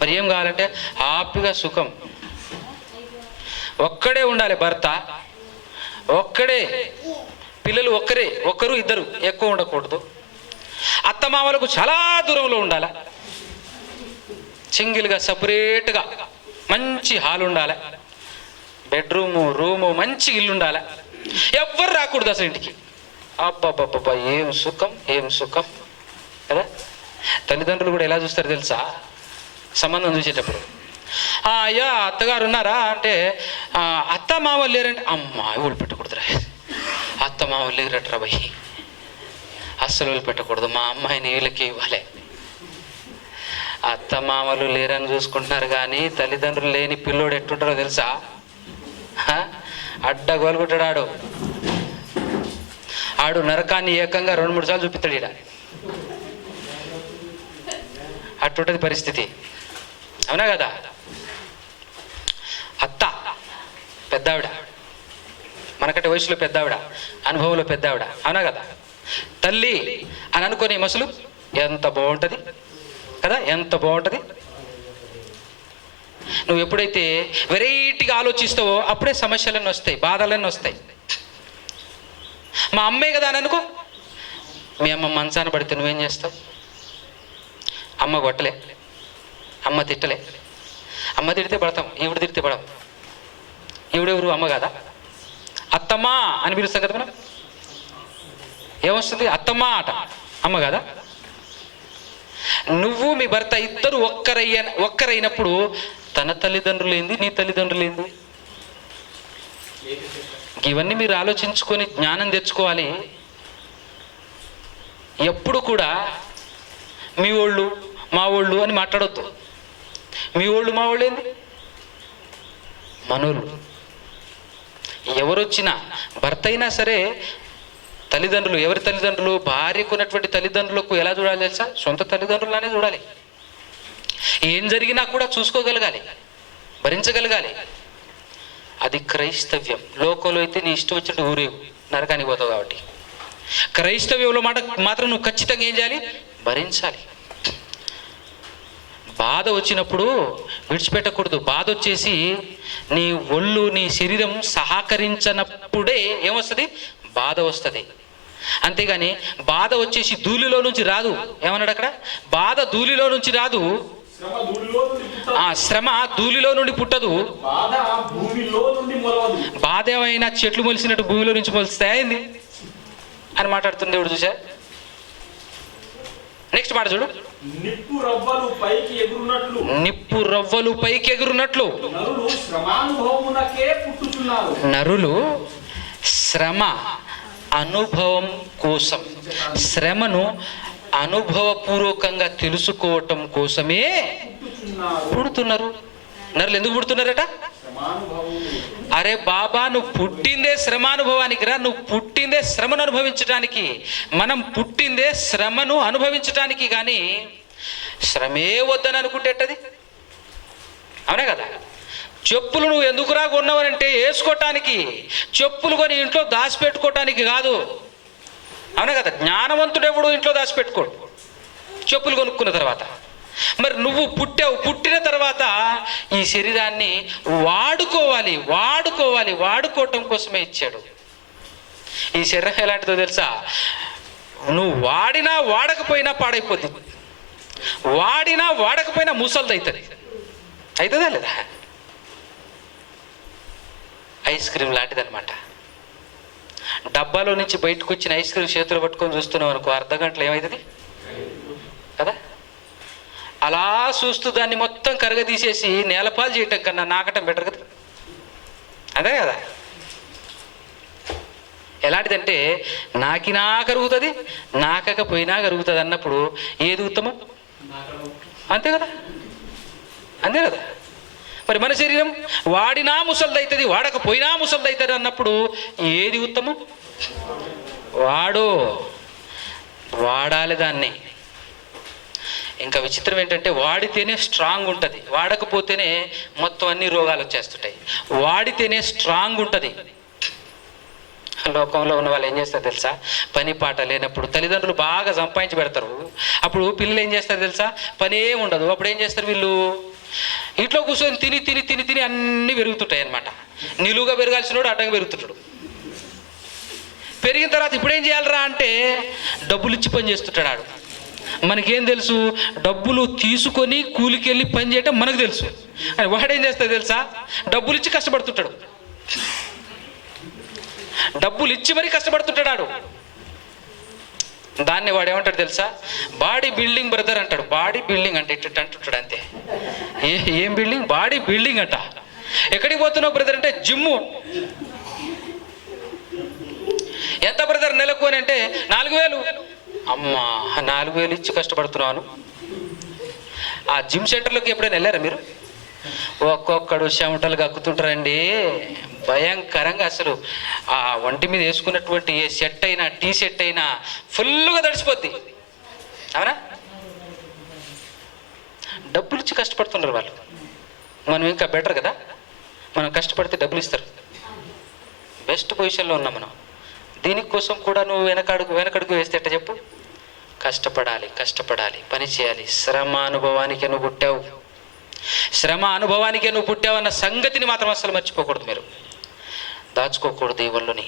మరి ఏం కావాలంటే హ్యాపీగా సుఖం. ఒక్కడే ఉండాలి భర్త, ఒక్కడే పిల్లలు, ఒక్కరు ఇద్దరు, ఎక్కువ ఉండకూడదు. అత్తమామలకు చాలా దూరంలో ఉండాలి. సింగిల్గా సపరేట్గా మంచి హాల్ ఉండాలి, బెడ్రూము, రూము, మంచి ఇల్లు ఉండాలి. ఎవ్వరు రాకూడదు అసలు ఇంటికి. అబ్బబ్బబ్బబ్బా ఏం సుఖం, ఏం సుఖం కదా. తల్లిదండ్రులు కూడా ఎలా చూస్తారు తెలుసా సంబంధం చూసేటప్పుడు? అయ్యా అత్తగారు ఉన్నారా అంటే, అత్త మామలు లేరంటే, అమ్మా వదిలిపెట్టకూడదురా, అత్త మామలు లేరట్రా భయ్, అస్సలు వదిలిపెట్టకూడదు, మా అమ్మాయిని వీళ్ళకి ఇవ్వాలి. అత్త మామలు లేరని చూసుకుంటున్నారు కానీ తల్లిదండ్రులు లేని పిల్లోడు ఎట్టుంటారో తెలుసా? అడ్డ గోలుకుంటాడు ఆడు నరకాన్ని ఏకంగా 2-3 సార్లు చూపిస్తాడు. ఈడ అట్టుంటది పరిస్థితి. అవునా కదా? అత్త పెద్దావిడ, మనకంటే వయసులో పెద్దావిడ, అనుభవంలో పెద్దావిడ. అవునా కదా? తల్లి అని అనుకునే మసులు ఎంత బాగుంటుంది కదా, ఎంత బాగుంటుంది. నువ్వు ఎప్పుడైతే వెరైటీగా ఆలోచిస్తావో అప్పుడే సమస్యలన్నీ వస్తాయి, బాధలన్నీ వస్తాయి. మా అమ్మే కదా అని అనుకో. మీ అమ్మ మంచాన పడితే నువ్వేం చేస్తావు? అమ్మ కొట్టలే, అమ్మ తిట్టలే, అమ్మ తిడితే పడతాం, ఈవిడ తిడితే పడతాం. ఈవిడెవరు? అమ్మ కదా. అత్తమ్మా అని పిలుస్తాం కదా మనం. ఏమొస్తుంది? అత్తమ్మా అట, అమ్మ కదా. నువ్వు మీ భర్త ఇద్దరు ఒక్కరైనప్పుడు తన తల్లిదండ్రులు ఏంది, నీ తల్లిదండ్రులు ఏంది? ఇవన్నీ మీరు ఆలోచించుకొని జ్ఞానం తెచ్చుకోవాలి. ఎప్పుడు కూడా మీ వాళ్ళు మా వాళ్ళు అని మాట్లాడొద్దు. మీ వాళ్ళు మా వాళ్ళు ఏంది? మనోళ్ళు. ఎవరొచ్చినా, భర్త అయినా సరే, తల్లిదండ్రులు, ఎవరి తల్లిదండ్రులు? భార్యకు ఉన్నటువంటి తల్లిదండ్రులకు ఎలా చూడాలి తెలుసా? సొంత తల్లిదండ్రులనే చూడాలి. ఏం జరిగినా కూడా చూసుకోగలగాలి, భరించగలగాలి. అది క్రైస్తవ్యం. లోకంలో అయితే నీ ఇష్టం వచ్చినట్టు ఊరేవు, నరకానికి పోతావు. కాబట్టి క్రైస్తవ్యంలో మాత్రం నువ్వు ఖచ్చితంగా ఏం చేయాలి? భరించాలి. బాధ వచ్చినప్పుడు విడిచిపెట్టకూడదు. బాధ వచ్చేసి నీ ఒళ్ళు, నీ శరీరం సహకరించినప్పుడే ఏమొస్తుంది? బాధ వస్తుంది. అంతేగాని బాధ వచ్చేసి ధూళిలో నుంచి రాదు. ఏమన్నాడు అక్కడ? బాధ ధూళిలో నుంచి రాదు, శ్రమ ధూళిలో నుండి పుట్టదు. బాధ ఏమైనా చెట్లు మొలిసినట్టు భూమిలో నుంచి మొలుస్తాయింది అని మాట్లాడుతుంది దేవుడు. చూసా? నెక్స్ట్ మాట చూడు. నిప్పు రవ్వలు పైకి ఎగురున్నట్లు నరులు శ్రమ అనుభవం కోసం, శ్రమను అనుభవపూర్వకంగా తెలుసుకోవటం కోసమే పుడుతున్నారు. నరులు ఎందుకు పుడుతున్నారట? అరే బాబా, నువ్వు పుట్టిందే శ్రమానుభవానికి రా. నువ్వు పుట్టిందే శ్రమను అనుభవించడానికి. మనం పుట్టిందే శ్రమను అనుభవించడానికి, కానీ శ్రమే వద్దని అనుకుంటేటది. అవునా కదా? చెప్పులు నువ్వు ఎందుకురా కొన్నావనంటే వేసుకోవటానికి, చెప్పులు కొని ఇంట్లో దాచిపెట్టుకోవటానికి కాదు. అవునా కదా? జ్ఞానవంతుడు ఎవడు ఇంట్లో దాచిపెట్టుకోడు చెప్పులు కొనుక్కున్న తర్వాత. మరి నువ్వు పుట్టావు, పుట్టిన తర్వాత ఈ శరీరాన్ని వాడుకోవటం కోసమే ఇచ్చాడు. ఈ శరీరం ఎలాంటిదో తెలుసా? నువ్వు వాడినా వాడకపోయినా పాడైపోద్ది, వాడినా వాడకపోయినా ముసలిది అవుతుంది. అవుతుందా లేదా? ఐస్ క్రీమ్ లాంటిది అనమాట. డబ్బాలో నుంచి బయటకు వచ్చిన ఐస్ క్రీమ్ చేతులు పట్టుకొని చూస్తున్నావు అనుకో, అర్ధ గంటలో ఏమవుతుంది? కదా. అలా చూస్తూ దాన్ని మొత్తం కరగదీసేసి నేలపాలు చేయటం కన్నా నాకటం బెటర్ కదా. అదే కదా. ఎలాంటిదంటే నాకినా కరుగుతుంది, నాకకపోయినా కరుగుతుంది అన్నప్పుడు ఏది ఉత్తమం? అంతే కదా, అంతే కదా. మరి మన శరీరం వాడినా ముసలిదవుతుంది, వాడకపోయినా ముసలిదవుతుంది అన్నప్పుడు ఏది ఉత్తమం? వాడాలి దాన్ని. ఇంకా విచిత్రం ఏంటంటే వాడితేనే స్ట్రాంగ్ ఉంటుంది, వాడకపోతేనే మొత్తం అన్ని రోగాలు వచ్చేస్తుంటాయి. వాడితేనే స్ట్రాంగ్ ఉంటుంది. లోకంలో ఉన్న వాళ్ళు ఏం చేస్తారు తెలుసా? పని పాట లేనప్పుడు తల్లిదండ్రులు బాగా సంపాదించి పెడతారు, అప్పుడు పిల్లలు ఏం చేస్తారు తెలుసా? పనే ఉండదు. అప్పుడు ఏం చేస్తారు వీళ్ళు? ఇంట్లో కూర్చొని తిని తిని తిని తిని అన్నీ పెరుగుతుంటాయి అన్నమాట. నిలువుగా పెరగాల్సినోడు అడ్డంగా పెరుగుతుంటాడు. పెరిగిన తర్వాత ఇప్పుడు ఏం చేయాలరా అంటే డబ్బులు ఇచ్చి పని చేస్తుంటాడు ఆడు. మనకేం తెలుసు? డబ్బులు తీసుకొని కూలికి వెళ్ళి పని చేయటం మనకు తెలుసు. అని వాడేం చేస్తాడు తెలుసా? డబ్బులు ఇచ్చి కష్టపడుతుంటాడు, డబ్బులు ఇచ్చి మరీ కష్టపడుతుంటాడు ఆడు. దాన్ని వాడు ఏమంటాడు తెలుసా? బాడీ బిల్డింగ్ బ్రదర్ అంటాడు. బాడీ బిల్డింగ్ అంటే ఇట్ట అంటుంటాడు అంతే. ఏం బిల్డింగ్? బాడీ బిల్డింగ్ అంట. ఎక్కడికి పోతున్నావు బ్రదర్ అంటే జిమ్ము. ఎంత బ్రదర్ నెలకు అని అంటే 4,000. అమ్మా, 4,000 ఇచ్చి కష్టపడుతున్నాను. ఆ జిమ్ సెంటర్లోకి ఎప్పుడైనా వెళ్ళారా మీరు? ఒక్కొక్కడు చెమటలు కక్కుతుంటారండి భయంకరంగా. అసలు ఆ ఒంటి మీద వేసుకున్నటువంటి ఏ షర్ట్ అయినా టీ షర్ట్ అయినా ఫుల్గా తడిసిపోద్ది. అవునా? డబ్బులు ఇచ్చి కష్టపడుతున్నారు వాళ్ళు. మనం ఇంకా బెటర్ కదా, మనం కష్టపడితే డబ్బులు ఇస్తారు. బెస్ట్ పొజిషన్లో ఉన్నాం మనం. దీనికోసం కూడా నువ్వు వెనకడుగు వేస్తే ఎట్ట చెప్పు? కష్టపడాలి, పని చేయాలి. శ్రమ అనుభవానికే నువ్వు పుట్టావు, శ్రమ అనుభవానికే నువ్వు పుట్టావన్న సంగతిని మాత్రం అసలు మర్చిపోకూడదు. మీరు దాచుకోకూడదు ఈ ఒళ్ళుని.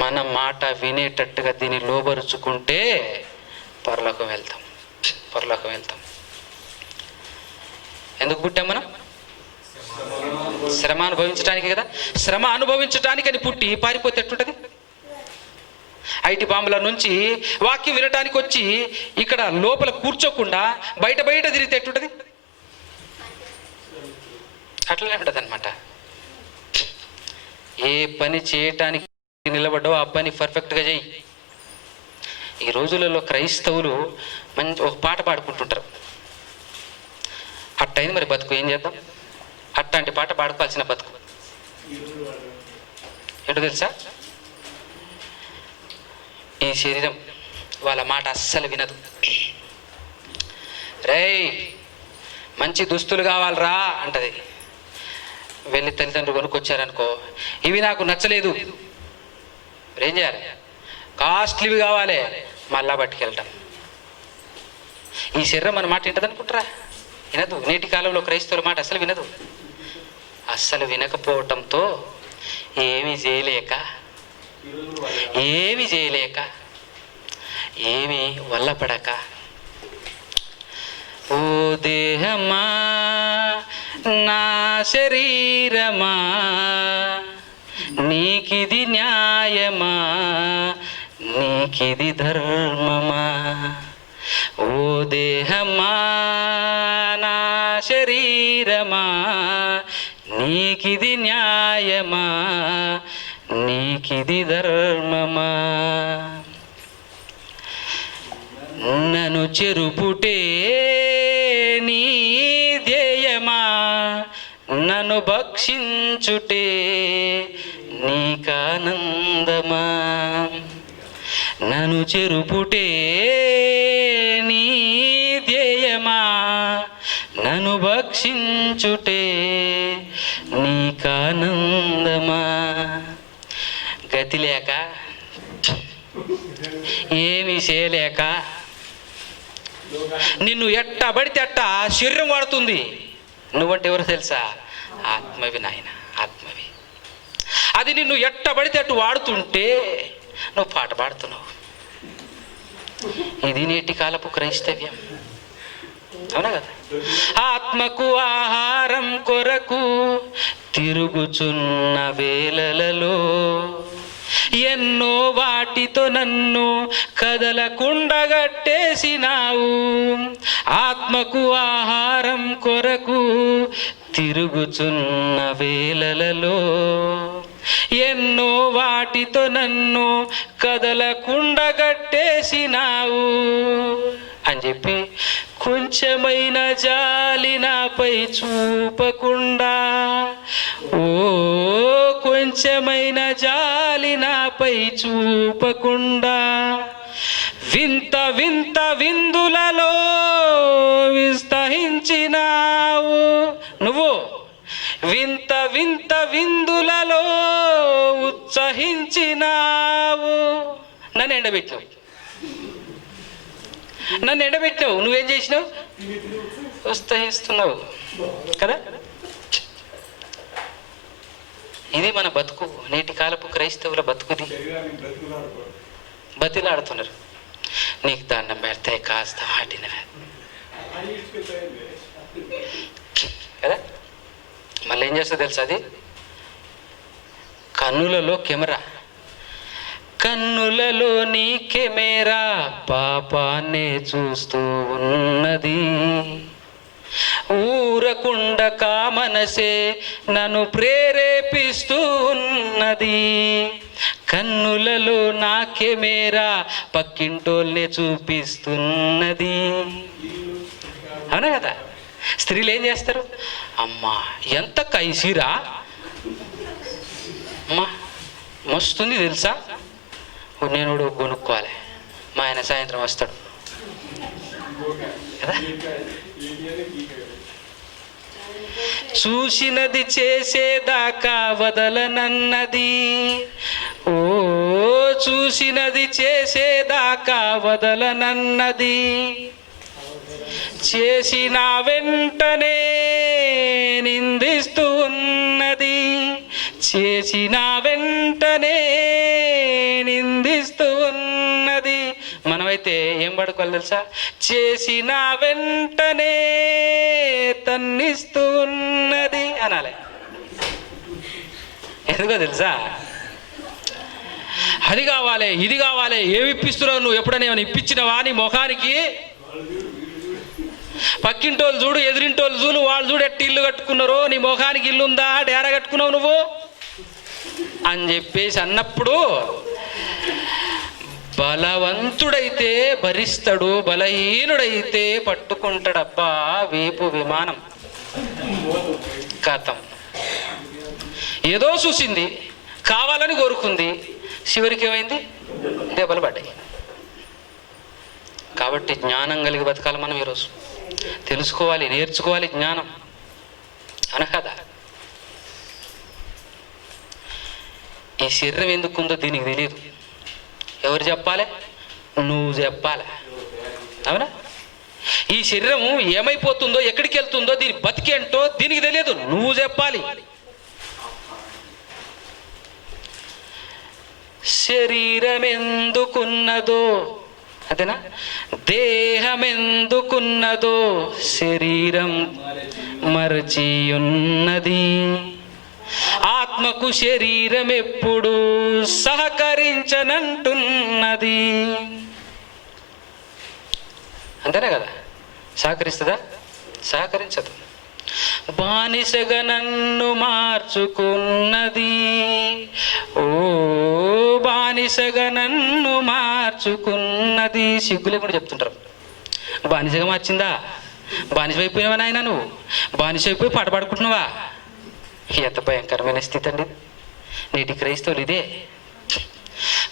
మన మాట వినేటట్టుగా దీన్ని లోబరుచుకుంటే పరలోకం వెళ్తాం. ఎందుకు పుట్టాం మనం? శ్రమ అనుభవించడానికి కదా. శ్రమ అనుభవించడానికి అని పుట్టి పారిపోతే ఎట్టుంటది? ఐటీ బాంబుల నుంచి వాక్యం వినటానికి వచ్చి ఇక్కడ లోపల కూర్చోకుండా బయట తిరిగితే ఎట్టుంటది? అట్లనే ఉంటుంది అనమాట. ఏ పని చేయటానికి నిలబడ్డో ఆ పని పర్ఫెక్ట్గా చేయి. ఈ రోజులలో క్రైస్తవులు మంచి ఒక పాట పాడుకుంటుంటారు. అట్టయింది మరి బతుకు, ఏం చేద్దాం? అట్లాంటి పాట పాడుకోవాల్సిన బతుకు ఏంటో తెలుసా? ఈ శరీరం వాళ్ళ మాట అస్సలు వినదు. రేయ్ మంచి దుస్తులు కావాలరా అంటది. వెళ్ళి తల్లిదండ్రులు కొనుక్కొచ్చారనుకో, ఇవి నాకు నచ్చలేదు, ఏం చేయాలి? కాస్ట్లీవి కావాలి, మళ్ళా పట్టుకెళ్ళటం. ఈ శరీరం మన మాట వింటది అనుకుంటారా? వినదు. నేటి కాలంలో క్రైస్తవుల మాట అసలు వినదు. అస్సలు వినకపోవటంతో ఏమీ చేయలేక ఏమీ వల్లపడక, ఓ దేహమా నా శరీరమా నీకిది న్యాయమా, నీకిది ధర్మమా, ఓ దేహమా నా శరీరమా నీకిది న్యాయమా, నీకిది ధర్మమా, నన్ను చెరుపుటే నీ ధ్యేయమా, నన్ను భక్షించుటే నీకానందమా, నన్ను చెరుపుటే నీ ధ్యేయమా, నన్ను భక్షించుటే నీకానందమా. గతి లేక ఏమీ చేయలేక నిన్ను ఎట్టా పడితే అట్టా శరీరం వాడుతుంది. నువ్వంటే ఎవరు తెలుసా? ఆత్మవి నాయన, ఆత్మవి. అది నిన్ను ఎట్ట పడితే అట్టు వాడుతుంటే నువ్వు పాట పాడుతున్నావు. ఇది నేటి కాలపు క్రైస్తవ్యం, అవునా కదా? ఆత్మకు ఆహారం కొరకు తిరుగుచున్న వేళలలో ఎన్నో వాటితో నన్ను కదలకుండగట్టేసినావు. ఆత్మకు ఆహారం కొరకు తిరుగుచున్న వేళలలో ఎన్నో వాటితో నన్ను కదలకుండగట్టేసినావు అని చెప్పి కొంచెమైన జాలి నాపై చూపకుండా, ఓ కొంచెమైన జాలి నాపై చూపకుండా వింత వింత విందులలో విస్తరించినావు. నువ్వు వింత వింత విందులలో ఉత్సహించినావు. నన్ను ఎండబెట్టావు, నువ్వేం చేసినావు? ఉత్సహిస్తున్నావు కదా. ఇది మన బతుకు, నేటి కాలపు క్రైస్తవుల బతుకుది. బతిలాడుతున్నారు, నీకు దండం పెడితే కాస్త వాటిన కదా. మళ్ళీ ఏం చేస్తా తెలుసా, అది కన్నులలో కెమెరా, కన్నులలో నీ కెమెరా పాపాన్నే చూస్తూ ఉన్నది. ఊరకుండక మనసే నన్ను ప్రేరేపిస్తూ ఉన్నది. కన్నులలో నా కెమెరా పక్కింటోల్నే చూపిస్తున్నది. అవునా కదా. స్త్రీలు ఏం చేస్తారు, అమ్మా ఎంత కైసిరా, అమ్మా మస్తుంది తెలుసా, నేను కూడా కొనుక్కోవాలి, మా ఆయన సాయంత్రం వస్తాడు కదా. చూసినది చేసేదాకా వదలనన్నది, ఓ చూసినది చేసేదాకా వదలనన్నది. చేసిన వెంటనే నిందిస్తూ ఉన్నది, చేసిన వెంటనే నిందిస్తూ ఉన్నది. మనమైతే ఏం పడుకోవాలి తెలుసా, చేసిన వెంటనే తన్నిస్తూ ఉన్నది అనాలి. ఎందుకో తెలుసా, అది కావాలి ఇది కావాలి, ఏమి ఇప్పిస్తున్నావు నువ్వు, ఎప్పుడైనా ఏమైనా ఇప్పించినవా నీ ముఖానికి? పక్కింటోళ్ళు చూడు, ఎదురింటోళ్ళు చూడు, వాళ్ళు చూడు ఎట్టి ఇల్లు కట్టుకున్నారో, నీ ముఖానికి ఇల్లు ఉందా, డేరా కట్టుకున్నావు నువ్వు అని చెప్పేసి అన్నప్పుడు బలవంతుడైతే భరిస్తాడు, బలహీనుడైతే పట్టుకుంటాడబ్బా వీపు విమానం. కథం. ఏదో చూసింది, కావాలని కోరుకుంది, చివరికి ఏమైంది, దెబ్బలు పడ్డాయి. కాబట్టి జ్ఞానం కలిగి బతకాలి మనం. ఈరోజు తెలుసుకోవాలి, నేర్చుకోవాలి జ్ఞానం అనకదా. ఈ శరీరం ఎందుకుందో దీనికి తెలియదు. ఎవరు చెప్పాలి? నువ్వు చెప్పాలి. అవునా? ఈ శరీరం ఏమైపోతుందో, ఎక్కడికి వెళ్తుందో, దీని బతికేంటో దీనికి తెలియదు, నువ్వు చెప్పాలి. శరీరం ఎందుకున్నదో, అదేనా, దేహం ఎందుకున్నదో శరీరం మరచి ఉన్నది. ఆత్మకు శరీరం ఎప్పుడు సహకరించనంటున్నది. అంతేనే కదా. సహకరిస్తుందా? సహకరించదు. బానిసగా నన్ను మార్చుకున్నది, ఓ బానిసగా నన్ను మార్చుకున్నది. సిగ్గులే కూడా చెప్తుంటారు, బానిసగా మార్చిందా? బానిస అయిపోయినావా నాయన, నువ్వు బానిస అయిపోయి పాట పాడుకుంటున్నావా? ఎంత భయంకరమైన స్థితి అండి నేటి క్రైస్తవులు. ఇదే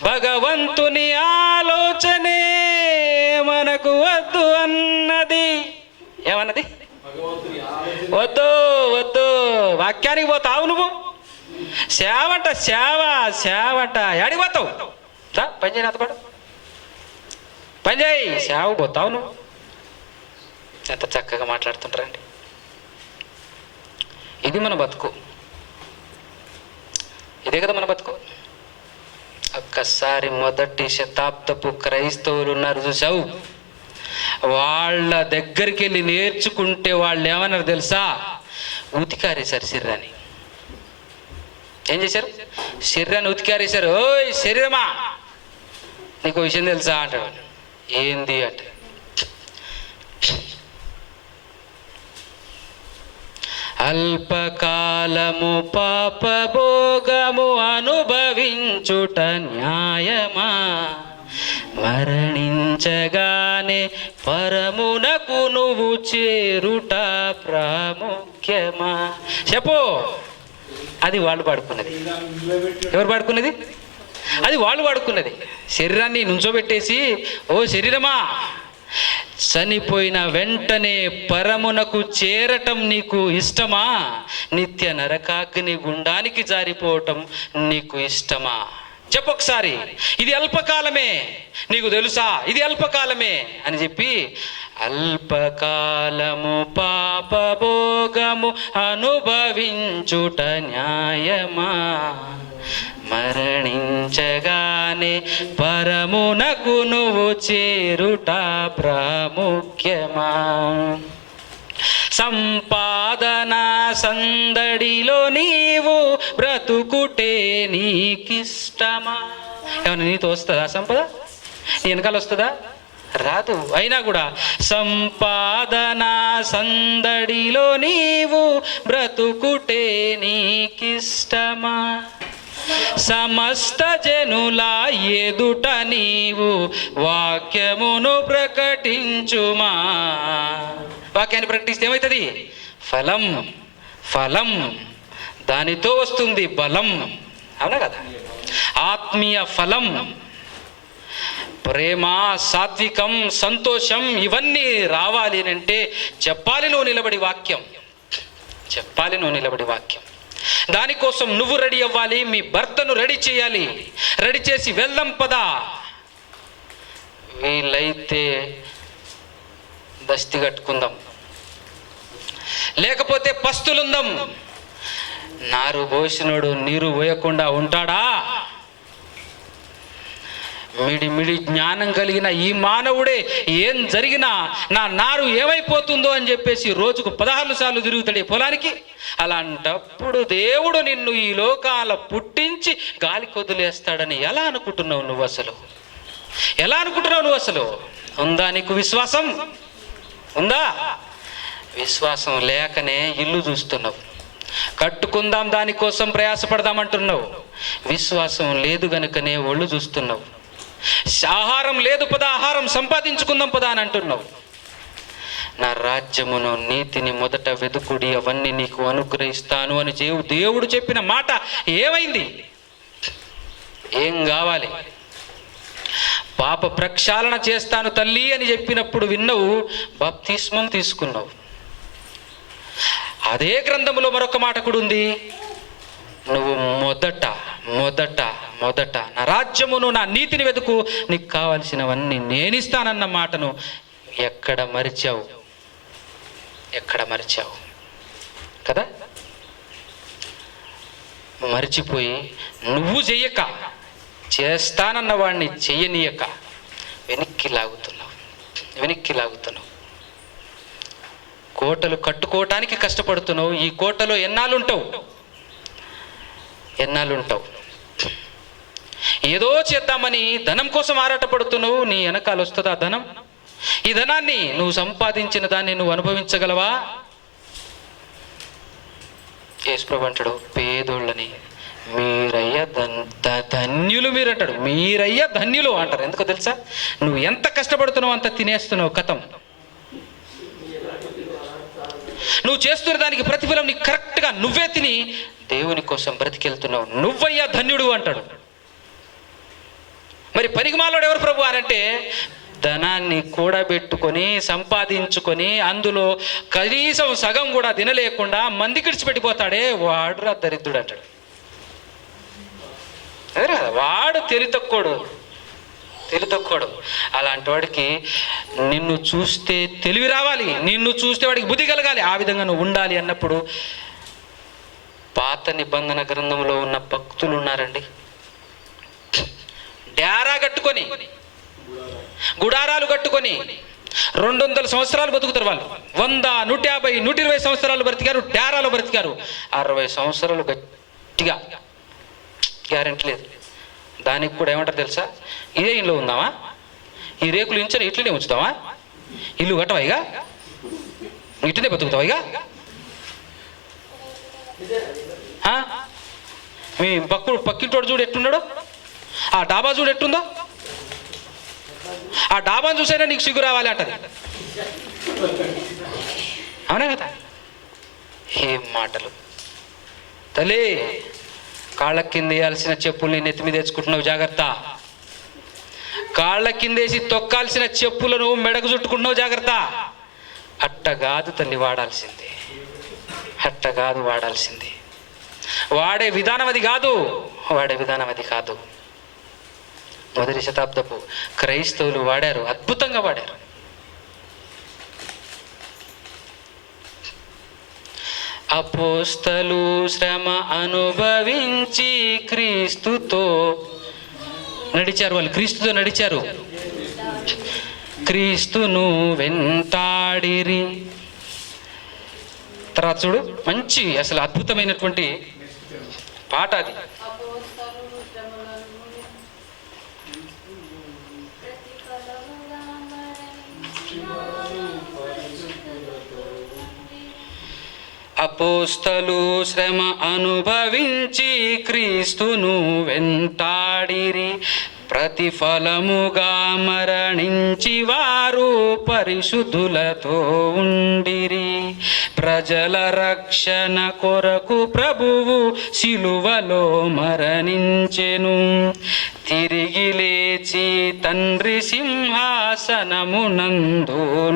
భగవంతుని ఆలోచనే మనకు వద్దు అన్నది. ఏమన్నది? వద్దు వద్దు. వాక్యానికి పోతావు నువ్వు, సేవట సేవ సేవట ఎడికి పోతావు? పని చేయి, నాతో పాటు పని చేయి, సేవ పోతావు నువ్వు. ఎంత చక్కగా మాట్లాడుతుంటారండి. ఇది మన బతుకు, ఇదే కదా మన బతుకు. ఒక్కసారి మొదటి శతాబ్దపు క్రైస్తవులు ఉన్నారు చూసావు, వాళ్ళ దగ్గరికి వెళ్ళి నేర్చుకుంటే వాళ్ళు ఏమన్నారు తెలుసా? ఉతికారేశారు శరీరాన్ని. ఏం చేశారు? శరీరాన్ని ఉతికారేశారు. ఓయ్ శరీరమా, నీకు విషయం తెలుసా అంటాడు. ఏంది అంటే, అల్పకాలము పాపభోగము అనుభవించుట న్యాయమా, మరణించగానే పరమునకు నువ్వు చేరుట ప్రాముఖ్యమా. చెప్పు. అది వాళ్ళు పాడుకున్నది. ఎవరు పాడుకున్నది? అది వాళ్ళు పాడుకున్నది. శరీరాన్ని నుంచోబెట్టేసి, ఓ శరీరమా, చనిపోయిన వెంటనే పరమునకు చేరటం నీకు ఇష్టమా? నిత్య నరకాగ్ని గుండానికి జారిపోవటం నీకు ఇష్టమా? చెప్పొకసారి. ఇది అల్పకాలమే, నీకు తెలుసా? ఇది అల్పకాలమే అని చెప్పి, అల్పకాలము పాపభోగము అనుభవించుట న్యాయమా, మరణించగానే పరమునకు నువ్వు చేరుట ప్రాముఖ్యమా. సంపాదన సందడిలో నీవు బ్రతుకుటే నీకిష్టమా. ఏమన్నా నీతో వస్తుందా సంపద? నీ వెనకాల వస్తుందా? రాదు. అయినా కూడా సంపాదన సందడిలో నీవు బ్రతుకుటే నీకిష్టమా, సమస్త జనుల ఎదుట నీవు వాక్యమును ప్రకటించుమా. వాక్యాన్ని ప్రకటిస్తే ఏమవుతుంది? ఫలం. ఫలం దానితో వస్తుంది బలం. అవునా కదా? ఆత్మీయ ఫలం, ప్రేమ, సాత్వికం, సంతోషం ఇవన్నీ రావాలి అంటే చెప్పాలి నువ్వు నిలబడి వాక్యం. చెప్పాలి నువ్వు నిలబడి వాక్యం. దానికోసం నువ్వు రెడీ అవ్వాలి, మీ భర్తను రెడీ చేయాలి. రెడీ చేసి వెళ్దాం పదా, వీలైతే దస్తి కట్టుకుందాం, లేకపోతే పస్తులుందాం. నారు పోసినోడు నీరు పోయకుండా ఉంటాడా? మిడి జ్ఞానం కలిగిన ఈ మానవుడే ఏం జరిగినా నా నారు ఏమైపోతుందో అని చెప్పేసి రోజుకు 16 సార్లు తిరుగుతాడు పొలానికి. అలాంటప్పుడు దేవుడు నిన్ను ఈ లోకాల పుట్టించి గాలి కొదిలేస్తాడని ఎలా అనుకుంటున్నావు నువ్వు అసలు? ఎలా అనుకుంటున్నావు నువ్వు అసలు? ఉందా నీకు విశ్వాసం? ఉందా? విశ్వాసం లేకనే ఇల్లు చూస్తున్నావు. కట్టుకుందాం దానికోసం ప్రయాసపడదామంటున్నావు. విశ్వాసం లేదు గనుకనే ఒళ్ళు చూస్తున్నావు. ఆహారం లేదు పదా, ఆహారం సంపాదించుకుందాం పదా అని అంటున్నావు. నా రాజ్యమును నీతిని మొదట వెదుకుడి, అవన్నీ నీకు అనుగ్రహిస్తాను అని దేవుడు చెప్పిన మాట ఏమైంది? ఏం కావాలి? పాప ప్రక్షాళన చేస్తాను తల్లి అని చెప్పినప్పుడు విన్నావు, బాప్తిస్మం తీసుకున్నావు. అదే గ్రంథములో మరొక మాట కూడా ఉంది. నువ్వు మొదట నా రాజ్యమును నా నీతిని వెతుకు, నీకు కావలసినవన్నీ నేనిస్తానన్న మాటను ఎక్కడ మరిచావు? ఎక్కడ మరిచావు కదా? మరిచిపోయి నువ్వు చెయ్యక చేస్తానన్న వాడిని చెయ్యనీయక వెనక్కి లాగుతున్నావు. కోటలు కట్టుకోవటానికి కష్టపడుతున్నావు. ఈ కోటలో ఎన్నాళ్ళు ఉంటావు? ఏదో చేద్దామని ధనం కోసం ఆరాటపడుతున్నావు. నీ వెనకాల వస్తుందా ధనం? ఈ ధనాన్ని నువ్వు సంపాదించిన దాన్ని నువ్వు అనుభవించగలవా? యేసుప్రభు అంటాడు, పేదోళ్ళని మీరయ్య ధన్యులు మీరు అంటాడు. మీరయ్య ధన్యులు అంటారు. ఎందుకో తెలుసా? నువ్వు ఎంత కష్టపడుతున్నావు అంత తినేస్తున్నావు. కథం. నువ్వు చేస్తున్న దానికి ప్రతిఫలం నీకు కరెక్ట్గా నువ్వే తిని దేవుని కోసం బ్రతికెళ్తున్నావు. నువ్వయ్యా ధన్యుడు అంటాడు. మరి పనికిమాలోడు ఎవరు ప్రభు అనంటే, ధనాన్ని కూడబెట్టుకొని సంపాదించుకొని అందులో కనీసం సగం కూడా తినలేకుండా మందికి విడిచిపెట్టిపోతాడే వాడు దరిద్రుడు అంటాడు. అదే కదా, వాడు తెలితక్కువడు. అలాంటి వాడికి నిన్ను చూస్తే తెలివి రావాలి, నిన్ను చూస్తే వాడికి బుద్ధి కలగాలి. ఆ విధంగా నువ్వు ఉండాలి అన్నప్పుడు పాత నిబంధన గ్రంథంలో ఉన్న భక్తులు ఉన్నారండి. డ్యారా కట్టుకొని, గుడారాలు కట్టుకొని 200 సంవత్సరాలు బతుకుతారు వాళ్ళు. 100, 150, 120 సంవత్సరాలు బ్రతికారు. డ్యారాలు బ్రతికారు. 60 సంవత్సరాలు గట్టిగా గ్యారెంటీ లేదు. దానికి కూడా ఏమంటారు తెలుసా? ఇదే ఇల్లు ఉందామా, ఈ రేకులు ఇంచని ఇట్లనే ఉంచుతావా, ఇల్లు కట్టవా, ఇక ఇట్లనే బతుకుతావా, ఇక మీ పక్కింటోడు చూడు ఎట్టున్నాడు, ఆ డాబా చూడు ఎట్టుందో, ఆ డాబాను చూసైనా నీకు సిగ్గు రావాలి అంటది. అవునా కదా? ఏం మాటలు తల్లి! కాళ్ళ కింద వేయాల్సిన చెప్పుల్ని నెత్తి మీద తెచ్చుకుంటున్నావు, జాగ్రత్త. కాళ్ళ కిందేసి తొక్కాల్సిన చెప్పులను మెడకు చుట్టుకుంటున్నావు, జాగ్రత్త. అట్టగాదు తల్లి వాడాల్సింది, అట్టగాదు వాడాల్సింది. వాడే విధానం అది కాదు, వాడే విధానం అది కాదు. మొదటి శతాబ్దపు క్రైస్తవులు వాడారు, అద్భుతంగా వాడారు. అపోస్తలు శ్రమ అనుభవించి క్రీస్తుతో నడిచారు. వాళ్ళు క్రీస్తుతో నడిచారు, క్రీస్తును వెంటాడిరి. తర్వాత చూడు, మంచి అసలు అద్భుతమైనటువంటి పాట అది. అపోస్తలు శ్రమ అనుభవించి క్రీస్తును వెంటాడిరి, ప్రతిఫలముగా మరణించి వారు పరిశుద్ధులతో ఉండిరి. ప్రజల రక్షణ కొరకు ప్రభువు సిలువలో మరణించెను, తిరిగి లేచి తండ్రి సింహాసనమునందు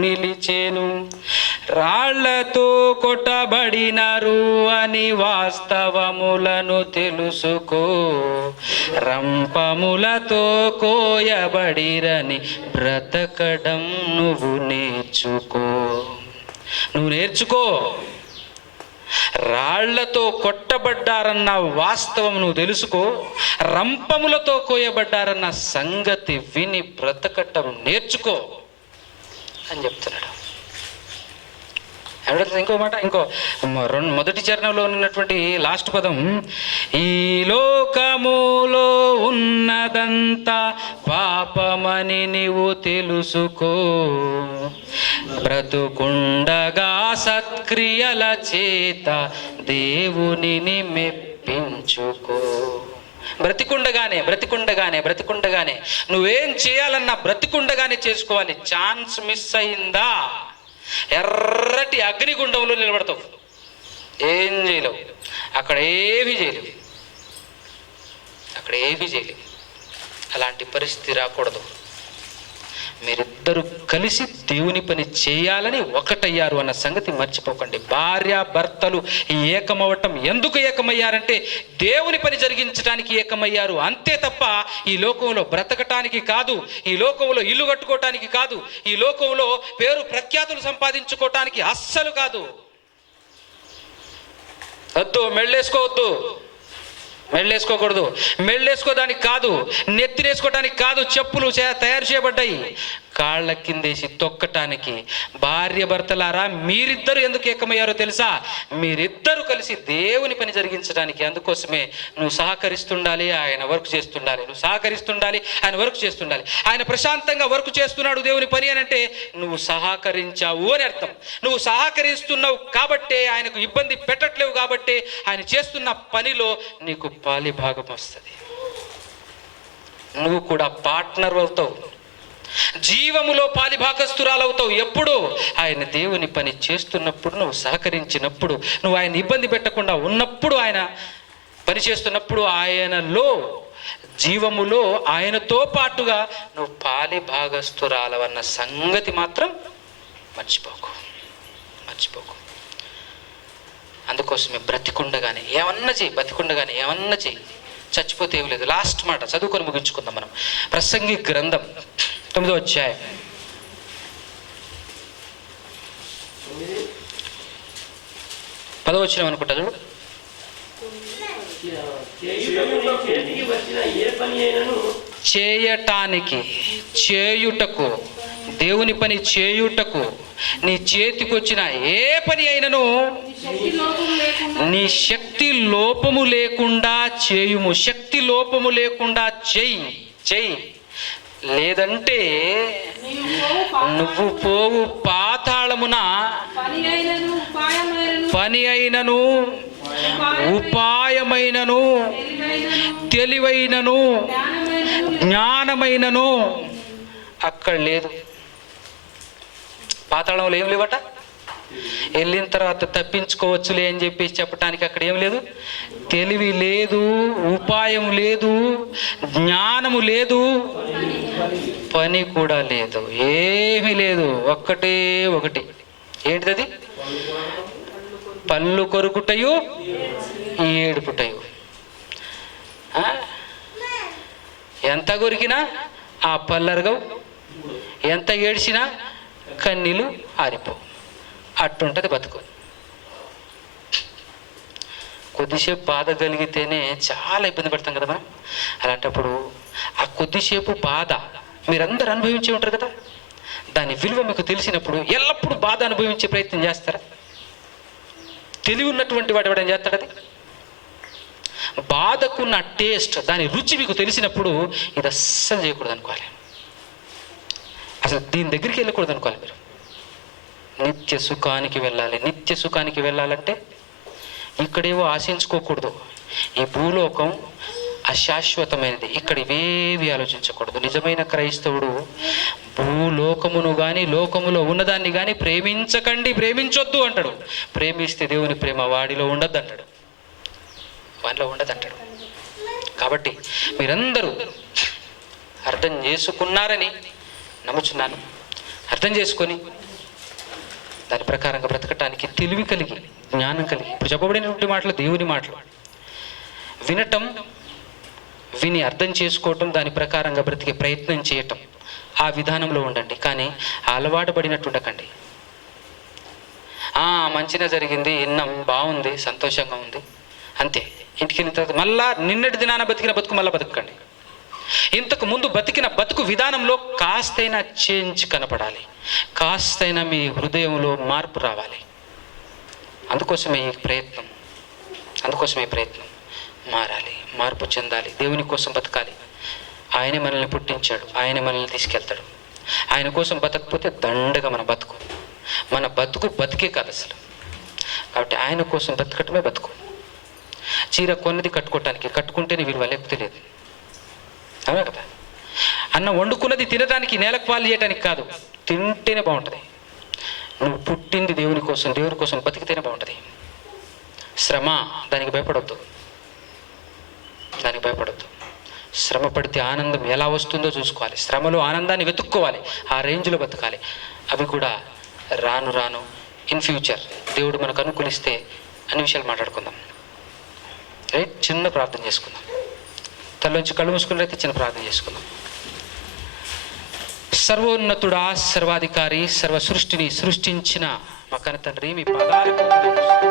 నిలిచెను. రాళ్లతో కొట్టబడినారు అని వాస్తవములను తెలుసుకో, రంపములతో కోయబడిరని బ్రతకడం నువ్వు నేర్చుకో. నువ్వు నేర్చుకో. రాళ్లతో కొట్టబడ్డారన్న వాస్తవం నువ్వు తెలుసుకో, రంపములతో కోయబడ్డారన్న సంగతి విని బ్రతకటం నేర్చుకో అని చెప్తున్నాడు. ఇంకో మాట, మొదటి చరణంలో ఉన్నటువంటి లాస్ట్ పదం, ఈ లోకములో ఉన్నదంతా పాపమని నీవు తెలుసుకో, బ్రతుకుండగా సత్క్రియల చేత దేవునిని మెప్పించుకో. బ్రతికుండగానే నువ్వేం చేయాలన్నా బ్రతికుండగానే చేసుకోవాలి. ఛాన్స్ మిస్ అయిందా, ఎర్రటి అగ్నిగుండంలో నిలబడతావు, ఏం చేయలేవు, అక్కడ ఏమీ చేయలేవు. అలాంటి పరిస్థితి రాకూడదు. మీరిద్దరూ కలిసి దేవుని పని చేయాలని ఒకటయ్యారు అన్న సంగతి మర్చిపోకండి. భార్య భర్తలు ఏకమవటం ఎందుకు ఏకమయ్యారంటే దేవుని పని జరిగించడానికి ఏకమయ్యారు, అంతే తప్ప ఈ లోకంలో బ్రతకటానికి కాదు, ఈ లోకంలో ఇల్లు కట్టుకోవటానికి కాదు, ఈ లోకంలో పేరు ప్రఖ్యాతులు సంపాదించుకోవటానికి అస్సలు కాదు. వద్దు, మెళ్ళేసుకోకూడదు, మెళ్ళేసుకోవడానికి కాదు, నెత్తినేసుకోవటానికి కాదు. చెప్పులు తయారు చేయబడ్డాయి కాళ్ళ కిందేసి తొక్కటానికి. భార్య భర్తలారా, మీరిద్దరు ఎందుకు ఏకమయ్యారో తెలుసా? మీరిద్దరు కలిసి దేవుని పని జరిగించడానికి. అందుకోసమే నువ్వు సహకరిస్తుండాలి, ఆయన వర్క్ చేస్తుండాలి. నువ్వు సహకరిస్తుండాలి, ఆయన వర్క్ చేస్తుండాలి. ఆయన ప్రశాంతంగా వర్క్ చేస్తున్నాడు దేవుని పని అని అంటే నువ్వు సహకరించావు అని అర్థం. నువ్వు సహకరిస్తున్నావు కాబట్టే, ఆయనకు ఇబ్బంది పెట్టట్లేవు కాబట్టే ఆయన చేస్తున్న పనిలో నీకు పాలి భాగం వస్తుంది. నువ్వు కూడా పార్ట్నర్ అవుతావు, జీవములో పాలిభాగస్తురాలవుతావు. ఎప్పుడు? ఆయన దేవుని పని చేస్తున్నప్పుడు, నువ్వు సహకరించినప్పుడు, నువ్వు ఆయన ఇబ్బంది పెట్టకుండా ఉన్నప్పుడు, ఆయన పని చేస్తున్నప్పుడు, ఆయనలో జీవములో ఆయనతో పాటుగా నువ్వు పాలిభాగస్తురాలవన్న సంగతి మాత్రం మర్చిపోకు. అందుకోసమే బ్రతికుండగానే ఏమన్నా చెయ్యి, చచ్చిపోతే ఏం లేదు. లాస్ట్ మాట చదువుకొని ముగించుకుందాం మనం. ప్రసంగి గ్రంథం 9వ అధ్యాయం 10వ వచనం అనుకుంటా చూడు. చేయుటకు దేవుని పని చేయుటకు నీ చేతికొచ్చిన ఏ పని అయినను నీ శక్తి లోపము లేకుండా చేయుము. శక్తి లోపము లేకుండా చెయ్యి. లేదంటే నువ్వు పోవు పాతాళమున పని అయినను ఉపాయమైనను తెలివైనను జ్ఞానమైనను అక్కడ లేదు. పాతాళంలో ఏం లేవట. వెళ్ళిన తర్వాత తప్పించుకోవచ్చులే అని చెప్పేసి చెప్పడానికి అక్కడ ఏం లేదు. తెలివి లేదు, ఉపాయం లేదు, జ్ఞానము లేదు, పని కూడా లేదు, ఏమీ లేదు. ఒకటే ఒకటి. ఏంటిది? పళ్ళు కొరుకుటయు ఏడుపుటయు. ఎంత కొరికినా ఆ పళ్ళరగవు, ఎంత ఏడ్చినా కన్నీళ్ళు ఆరిపోవు. అట్టుంటుంది బతుకు. కొద్దిసేపు బాధ కలిగితేనే చాలా ఇబ్బంది పడతాం కదా మనం. అలాంటప్పుడు ఆ కొద్దిసేపు బాధ మీరందరూ అనుభవించి ఉంటారు కదా, దాని విలువ మీకు తెలిసినప్పుడు ఎల్లప్పుడూ బాధ అనుభవించే ప్రయత్నం చేస్తారా? తెలివి ఉన్నటువంటి వాడు ఎవడని చేస్తాడు? అది బాధకున్న టేస్ట్, దాని రుచి మీకు తెలిసినప్పుడు ఇది అస్సలు చేయకూడదు అనుకోవాలి. అసలు దీని దగ్గరికి వెళ్ళకూడదు అనుకోవాలి. మీరు నిత్య సుఖానికి వెళ్ళాలి. నిత్య సుఖానికి వెళ్ళాలంటే ఇక్కడేవో ఆశించుకోకూడదు. ఈ భూలోకం అశాశ్వతమైనది. ఇక్కడ ఇవేవి ఆలోచించకూడదు. నిజమైన క్రైస్తవుడు భూలోకమును కానీ లోకములో ఉన్నదాన్ని కానీ ప్రేమించకండి, ప్రేమించొద్దు అంటాడు. ప్రేమిస్తే దేవుని ప్రేమ వాడిలో ఉండద్దు అంటాడు, వాడిలో ఉండదు అంటాడు. కాబట్టి మీరందరూ అర్థం చేసుకున్నారని నమ్ముచున్నాను. అర్థం చేసుకొని దాని ప్రకారంగా బ్రతకటానికి తెలివి కలిగి, జ్ఞానం కలిగి, ఇప్పుడు చెప్పబడినటువంటి మాటలు దేవుని మాటలు వినటం, విని అర్థం చేసుకోవటం, దాని ప్రకారంగా బ్రతికే ప్రయత్నం చేయటం, ఆ విధానంలో ఉండండి. కానీ అలవాటు పడినట్టు ఉండకండి. మంచిగా జరిగింది, విన్నాం, బాగుంది, సంతోషంగా ఉంది, అంతే. ఇంటికి వెళ్ళిన తర్వాత మళ్ళా నిన్నటి దినాన బతికిన బతుకు మళ్ళీ బతకండి. ఇంతకు ముందు బతికిన బతుకు విధానంలో కాస్తైనా చేంజ్ కనపడాలి, కాస్తైనా మీ హృదయంలో మార్పు రావాలి. అందుకోసమే ఈ ప్రయత్నం మారాలి, మార్పు చెందాలి, దేవుని కోసం బతకాలి. ఆయనే మనల్ని పుట్టించాడు, ఆయనే మనల్ని తీసుకెళ్తాడు. ఆయన కోసం బతకపోతే దండగా మన బతుకు బతికే కాదు అసలు. కాబట్టి ఆయన కోసం బతకటమే బతుకు. చీర కొన్నది కట్టుకుంటేనే విలువ, లేకపోతే లేదు. అవునా కదా? అన్నం వండుకున్నది తినడానికి, నేలకు పాలు చేయడానికి కాదు, తింటేనే బాగుంటుంది. నువ్వు పుట్టింది దేవుని కోసం బతికితేనే బాగుంటుంది. శ్రమ, దానికి భయపడొద్దు. శ్రమ పడితే ఆనందం ఎలా వస్తుందో చూసుకోవాలి. శ్రమలో ఆనందాన్ని వెతుక్కోవాలి, ఆ రేంజ్లో బతకాలి. అవి కూడా రాను ఇన్ ఫ్యూచర్ దేవుడు మనకు అనుకూలిస్తే అన్ని విషయాలు మాట్లాడుకుందాం. రైట్? చిన్న ప్రార్థన చేసుకుందాం. తల్లోంచి కళ్ళు మూసుకున్నట్లయితే చిన్న ప్రార్థన చేసుకుందాం. సర్వోన్నతుడా, సర్వాధికారి, సర్వ సృష్టిని సృష్టించిన మా కన్న తండ్రి, మీ పాదాలకు